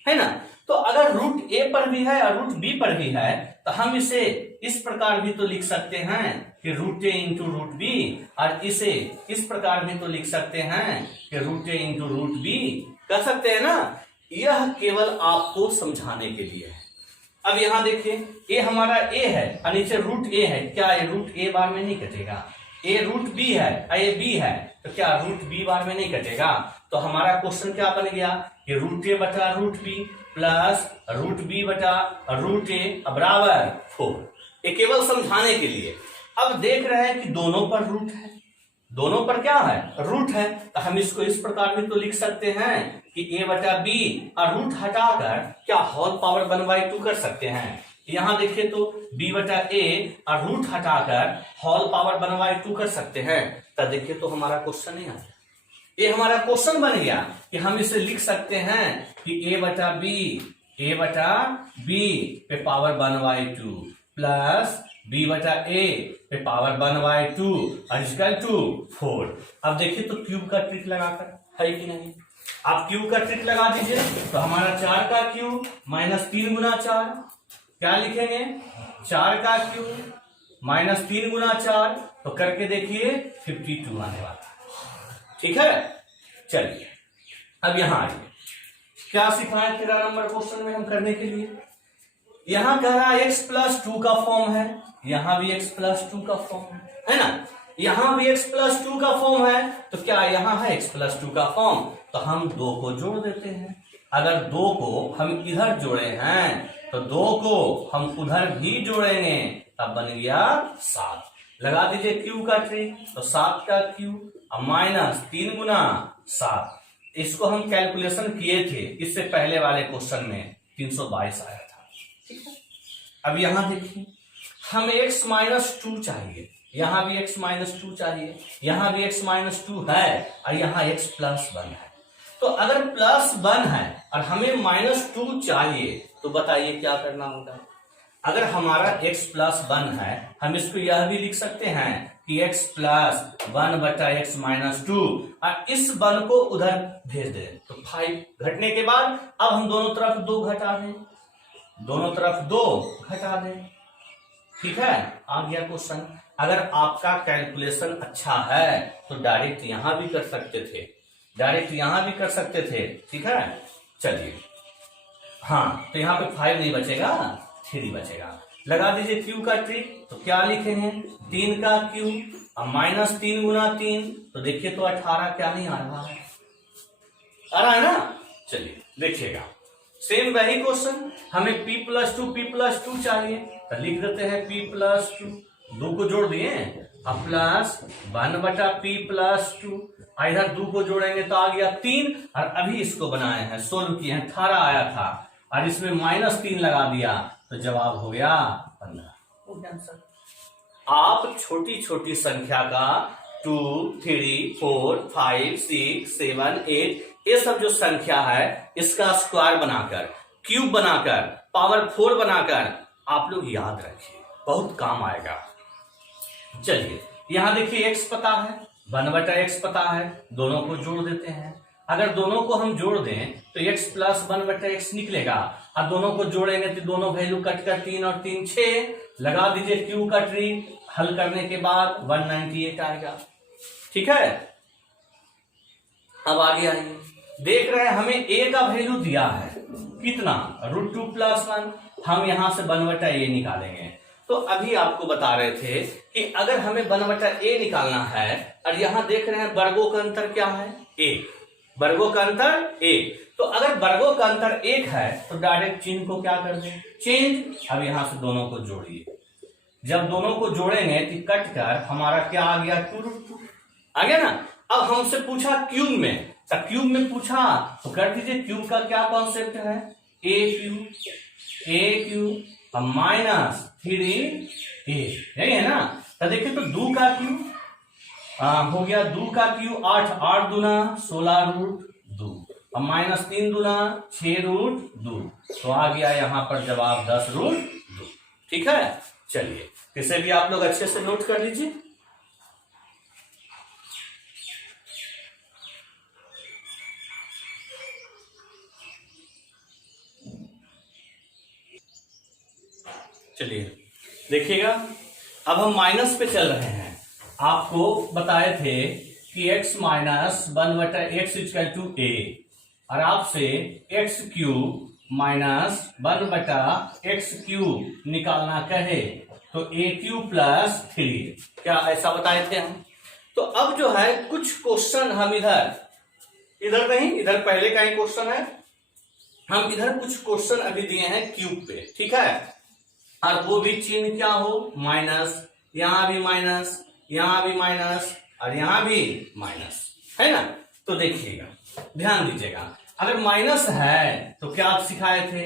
है ना। तो अगर रूट ए पर भी है और रूट बी पर भी है, तो हम इसे इस प्रकार भी तो लिख सकते हैं कि रूट ए इंटू रूट बी, और इसे इस प्रकार भी तो लिख सकते हैं कि रूट ए इंटू रूट बी, कर सकते हैं ना। यह केवल आपको समझाने के लिए है। अब यहां देखिए, ए हमारा ए है और नीचे रूट ए है, क्या ये रूट ए बार में नहीं कटेगा? ए रूट बी है, ए बी है, तो क्या रूट बी बार में नहीं कटेगा? तो हमारा क्वेश्चन क्या बन गया कि रूट ए बटा root B plus root B बटा रूट ए बराबर 4। ये केवल समझाने के लिए। अब देख रहे हैं कि दोनों पर रूट है, दोनों पर क्या है? रूट है। तो हम इसको इस प्रकार भी तो लिख सकते हैं कि a बटा बी और रूट हटाकर क्या होल पावर 1/2 कर सकते हैं। यहां देखिए तो b बटा a और रूट हटाकर होल पावर 1/2 कर सकते हैं। तो देखिए तो हमारा क्वेश्चन ही आता है, ये हमारा क्वेश्चन बन गया कि हम इसे लिख सकते हैं कि a बटा बी पे पावर 1/2 प्लस b बटा a पे पावर 1/2 और इक्वल टू 4। अब देखिए तो क्यूब का ट्रिक लगाकर है कि नहीं, आप क्यूब का ट्रिक लगा दीजिए। तो हमारा 4 का क्यूब माइनस 3 गुना 4, क्या लिखेंगे? 4 का क्यूब माइनस 3 गुना 4, तो करके देखिए 52 आने वाला है। ठीक है, चलिए अब यहां आइए, क्या सिखाया 13 नंबर क्वेश्चन में हम करने के लिए। यहां कह रहा है x प्लस 2 का फॉर्म है, यहां भी x प्लस 2 का फॉर्म है ना, यहां भी x प्लस 2 का फॉर्म है। तो क्या यहां है x प्लस 2 का फॉर्म, तो हम 2 को जोड़ देते हैं। अगर 2 को हम इधर जोड़े हैं तो 2 को हम उधर भी जोड़ेंगे, तब बन गया 7। लगा दीजिए क्यूब का ट्रिक, तो 7 का क्यूब और माइनस 3 गुना 7। इसको हम कैलकुलेशन किए थे इससे पहले वाले क्वेश्चन में, 322 आया था। ठीक है, अब यहां देखिए, हमें x माइनस 2 चाहिए, यहां भी x माइनस 2 चाहिए, यहां भी x माइनस 2 है और यहां x प्लस 1 है। तो अगर प्लस 1 है और हमें माइनस 2 चाहिए, तो बताइए क्या करना होगा। अगर हमारा x प्लस 1 है, हम इसको यह भी लिख सकते हैं कि x प्लस 1 बटा x माइनस 2, और इस 1 को उधर भेज दें तो 5 घटने के बाद अब हम दोनों तरफ 2 घटा दें, दोनों तरफ 2 घटा दें। ठीक है, आ गया क्वेश्चन। अगर आपका कैलकुलेशन अच्छा है तो डायरेक्ट यहां भी कर सकते थे, डायरेक्ट यहां भी कर सकते थे। ठीक है, चलिए, हाँ, तो यहाँ पे 5 नहीं बचेगा, 3 बचेगा। लगा दीजिए क्यूब का ट्रिक, तो क्या लिखेंगे? 3 का क्यूब और माइनस 3 गुना 3, तो देखिए तो 18 क्या नहीं आ रहा है, आ रहा है ना। चलिए देखिएगा, सेम वही क्वेश्चन, हमें p प्लस 2 चाहिए, तो लिख देते हैं p प्लस 2, 2 को जोड़ दिए अब प्लस 1 बटा p प्लस 2, इधर 2 को जोड़ेंगे तो आ गया 3, और अभी इसको बनाए हैं, सोल्व किए हैं, 18 आया था और इसमें माइनस 3 लगा दिया, तो जवाब हो गया 15। हो गया आंसर। आप छोटी छोटी संख्या का 2, 3, 4, 5, 6, 7, 8 ये सब जो संख्या है इसका स्क्वायर बनाकर, क्यूब बनाकर, पावर 4 बनाकर आप लोग याद रखिए, बहुत काम आएगा। चलिए यहां देखिए x पता है, 1 बटा x पता है, दोनों को जोड़ देते हैं। अगर दोनों को हम जोड़ दें तो x प्लस 1 बटा x निकलेगा, और दोनों को जोड़ेंगे तो दोनों वैल्यू कट कर 3 और 3 6। लगा दीजिए क्यू का ट्रिक, हल करने के बाद 198 आएगा। ठीक है, अब आगे आइए, देख रहे हैं हमें a का वैल्यू दिया है कितना, √2 + 1। हम यहां से 1/a निकालेंगे। तो अभी आपको बता रहे थे कि अगर हमें 1/a निकालना है और यहां देख रहे हैं वर्गों का अंतर क्या है, 1, वर्गों का अंतर 1। तो अगर वर्गों का अंतर 1 है तो डायरेक्ट चिन्ह को क्या कर दें, चेंज। अब यहां से दोनों को जोड़िए, जब दोनों को जोड़ेंगे तो कट कर हमारा क्या आ गया, 2√2 आ गया ना। अब हमसे पूछा क्यूब में, तो क्यूब में पूछा तो कर दीजिए। क्यूब का क्या कॉन्सेप्ट है, a क्यूब माइनस 3a, यही है ना। तो देखिए तो 2 का क्यूब हो गया, 2 का क्यूब 8, 8 दूना 16√2 और माइनस 3 दूना 6√2, तो आ गया यहां पर जवाब 10√2। ठीक है, चलिए इसे भी आप लोग अच्छे से नोट कर लीजिए। चलिए देखिएगा, अब हम माइनस पे चल रहे हैं। आपको बताए थे कि x - 1/x = a, और आपसे x³ - 1/x³ निकालना कहे तो a³ + 3, क्या ऐसा बताए थे हम। तो अब जो है कुछ क्वेश्चन हम इधर नहीं, इधर पहले का ही क्वेश्चन है, हम इधर कुछ क्वेश्चन अभी दिए हैं क्यूब पे, ठीक है। और वो भी चिन्ह क्या हो, माइनस, यहां भी माइनस, यहां भी माइनस और यहां भी माइनस, है ना। तो देखिएगा, ध्यान दीजिएगा, अगर माइनस है तो क्या आप सिखाए थे,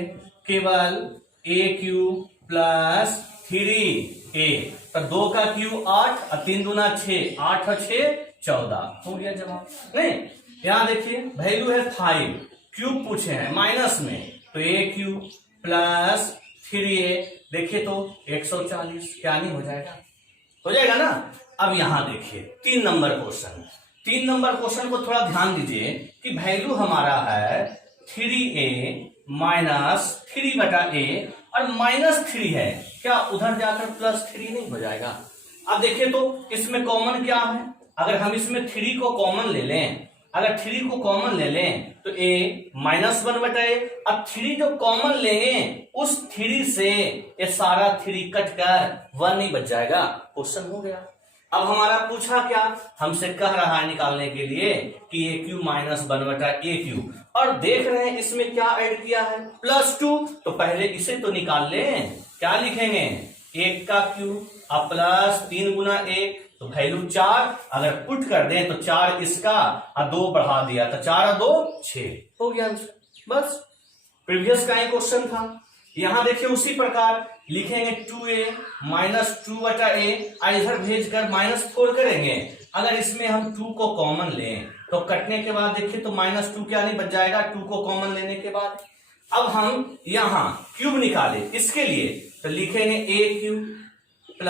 केवल a³ + 3a। तो 2 का क्यूब 8 और 3 दूना 6, 8 और 6 14, हो गया जवाब। नहीं, यहां देखिए वैल्यू है 5, क्यूब पूछे हैं माइनस में, तो a³ + 3a, देखिए तो 140, क्या नहीं हो जाएगा, हो जाएगा ना। अब यहां देखिए 3 नंबर क्वेश्चन, 3 नंबर क्वेश्चन को थोड़ा ध्यान दीजिए कि वैल्यू हमारा है 3a - 3/a और -3 है, क्या उधर जाकर +3 नहीं हो जाएगा। अब देखिए तो इसमें कॉमन क्या है, अगर हम इसमें 3 को कॉमन ले लें, अगर 3 को कॉमन ले लें तो a -1/a। अब 3 जो कॉमन लेंगे उस 3 से ये सारा 3 कट कर 1 नहीं बच जाएगा, क्वेश्चन हो गया। अब हमारा पूछा क्या, हमसे कह रहा है निकालने के लिए कि a³ - 1/a³, और देख रहे हैं इसमें क्या ऐड किया है, +2। तो पहले इसे तो निकाल लें, क्या लिखेंगे, 1 का क्यूब और प्लस 3 गुना 1, तो वैल्यू 4, अगर पुट कर दें तो 4 इसका और 2 बढ़ा दिया तो 4 और 2 6, हो गया आंसर। बस प्रीवियस का ही क्वेश्चन था। यहां देखिए उसी प्रकार लिखेंगे 2a - 2/a, और इधर भेजकर -4 करेंगे। अगर इसमें हम 2 को कॉमन लें तो कटने के बाद देखिए तो -2 क्या नहीं बच जाएगा, 2 को कॉमन लेने के बाद। अब हम यहां क्यूब निकाले, इसके लिए तो लिखेंगे a³ +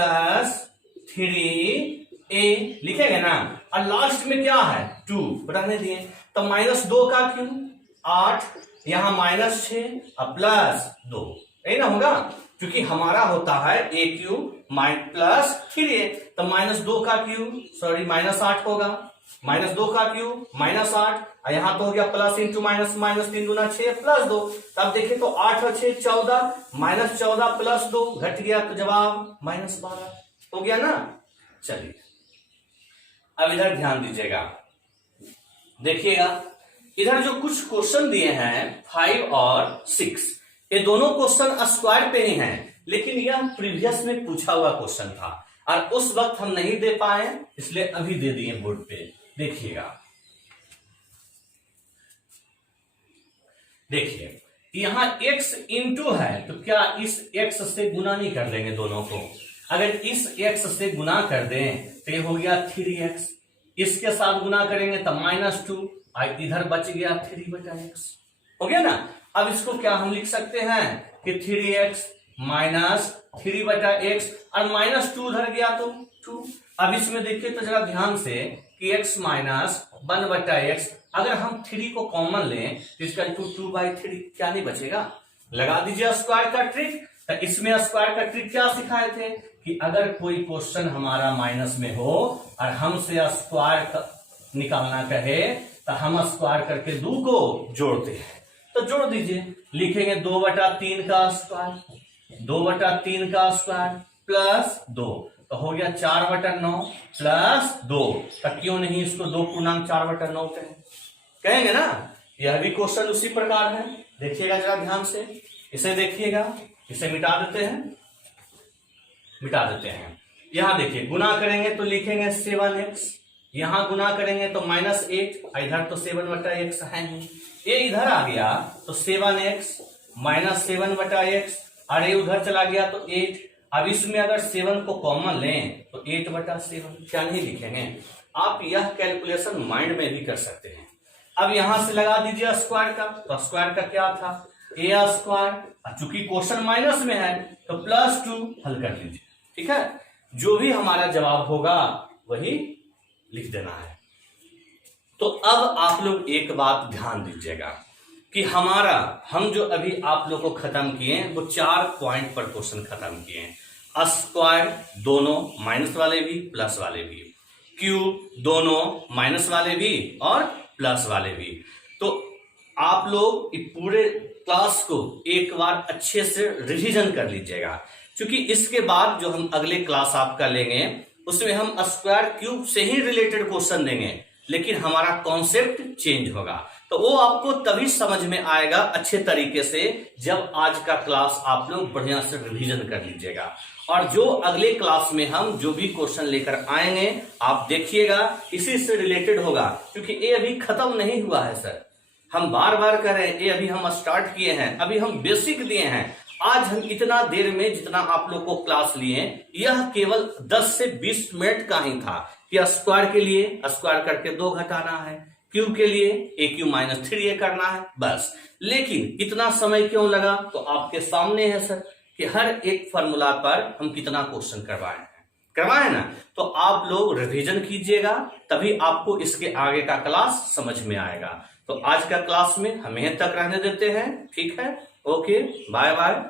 3a, लिखेंगे ना, और लास्ट में क्या है 2 रहने दिए, तो -2 का क्यूब 8, यहां -6 और +2, यही ना होगा, क्योंकि हमारा होता है a³ + 3a, तो -2 का क्यूब सॉरी -8 होगा, -2 का क्यूब -8, और यहां तो हो गया प्लस इंटू माइनस, -3 दूना 6 +2। तब देखिए तो 8 और 6 14, -14 + 2 घट गया, तो जवाब -12 हो गया ना। चलिए अब इधर ध्यान दीजिएगा, देखिएगा इधर जो कुछ क्वेश्चन दिए हैं 5 और 6, ये दोनों क्वेश्चन स्क्वायर पे ही हैं, लेकिन यह प्रीवियस में पूछा हुआ क्वेश्चन था और उस वक्त हम नहीं दे पाए, इसलिए अभी दे दिए बोर्ड पे। देखिएगा, देखिए यहां x इंटू है, तो क्या इस x से गुना नहीं कर देंगे दोनों को, अगर इस x से गुना कर दें तो ये हो गया 3x, इसके साथ गुना करेंगे तो -2, इधर बच गया 3/x, हो गया ना। अब इसको क्या हम लिख सकते हैं कि 3x - 3/x, और -2 उधर गया तो 2। अब इसमें देखिए तो जरा ध्यान से कि x - 1/x, अगर हम 3 को कॉमन लें तो इसका 2/3, क्या नहीं बचेगा, लगा दीजिए स्क्वायर का ट्रिक। तो इसमें स्क्वायर का ट्रिक क्या सिखाए थे कि अगर कोई क्वेश्चन हमारा माइनस में हो और हमसे स्क्वायर निकालना कहे तो हम स्क्वायर करके 2 को जोड़ते हैं। तो जोड़ दीजिए, लिखेंगे 2/3 का स्क्वायर, 2/3 का स्क्वायर प्लस 2, तो हो गया 4/9 प्लस 2। तो क्यों नहीं इसको 2 पूर्णांक 4/9 कहेंगे ना। यह भी क्वेश्चन उसी प्रकार है, देखिएगा जरा ध्यान से, इसे देखिएगा, इसे मिटा देते हैं। यहां देखिए गुना करेंगे तो लिखेंगे 7x, यहां गुना करेंगे तो -8, इधर तो 7/x है ही, ये इधर आ गया तो 7x माइनस 7/x, और ये उधर चला गया तो 8। अब इसमें अगर 7 को कॉमन लें तो 8/7, क्या नहीं लिखेंगे। आप यह कैलकुलेशन माइंड में भी कर सकते हैं। अब यहां से लगा दीजिए स्क्वायर का, तो स्क्वायर का क्या था, a², चूंकि क्वेश्चन माइनस में है तो +2 हल कर लीजिए, ठीक है। जो भी हमारा जवाब होगा वही लिख देना है। तो अब आप लोग एक बात ध्यान दीजिएगा कि हम जो अभी आप लोग को खत्म किए वो 4 पॉइंट पर क्वेश्चन खत्म किए हैं। स्क्वायर दोनों, माइनस वाले भी प्लस वाले भी, क्यूब दोनों, माइनस वाले भी और प्लस वाले भी। तो आप लोग पूरे क्लास को एक बार अच्छे से रिवीजन कर लीजिएगा, क्योंकि इसके बाद जो हम अगले क्लास आपका लेंगे उसमें हम स्क्वायर क्यूब से ही रिलेटेड क्वेश्चन देंगे, लेकिन हमारा कॉन्सेप्ट चेंज होगा। तो वो आपको तभी समझ में आएगा अच्छे तरीके से जब आज का क्लास आप लोग बढ़िया से रिवीजन कर लीजिएगा। और जो अगले क्लास में हम जो भी क्वेश्चन लेकर आएंगे आप देखिएगा इसी से रिलेटेड होगा, क्योंकि ये अभी खत्म नहीं हुआ है सर। हम बार बार कह रहे हैं, ये अभी हम स्टार्ट किए हैं, अभी हम बेसिक दिए हैं। आज हम इतना देर में जितना आप लोग को क्लास लिए, यह केवल 10 से 20 मिनट का ही था कि स्क्वायर के लिए स्क्वायर करके 2 घटाना है, क्यूब के लिए AQ-3A करना है, बस। लेकिन इतना समय क्यों लगा, तो आपके सामने है सर कि हर एक फॉर्मूला पर हम कितना क्वेश्चन करवाए ना। तो आप लोग रिवीजन कीजिएगा, तभी आपको इसके आगे का क्लास समझ में आएगा। तो आज का क्लास में हम यहीं तक रहने देते हैं, ठीक है। Okay, bye bye.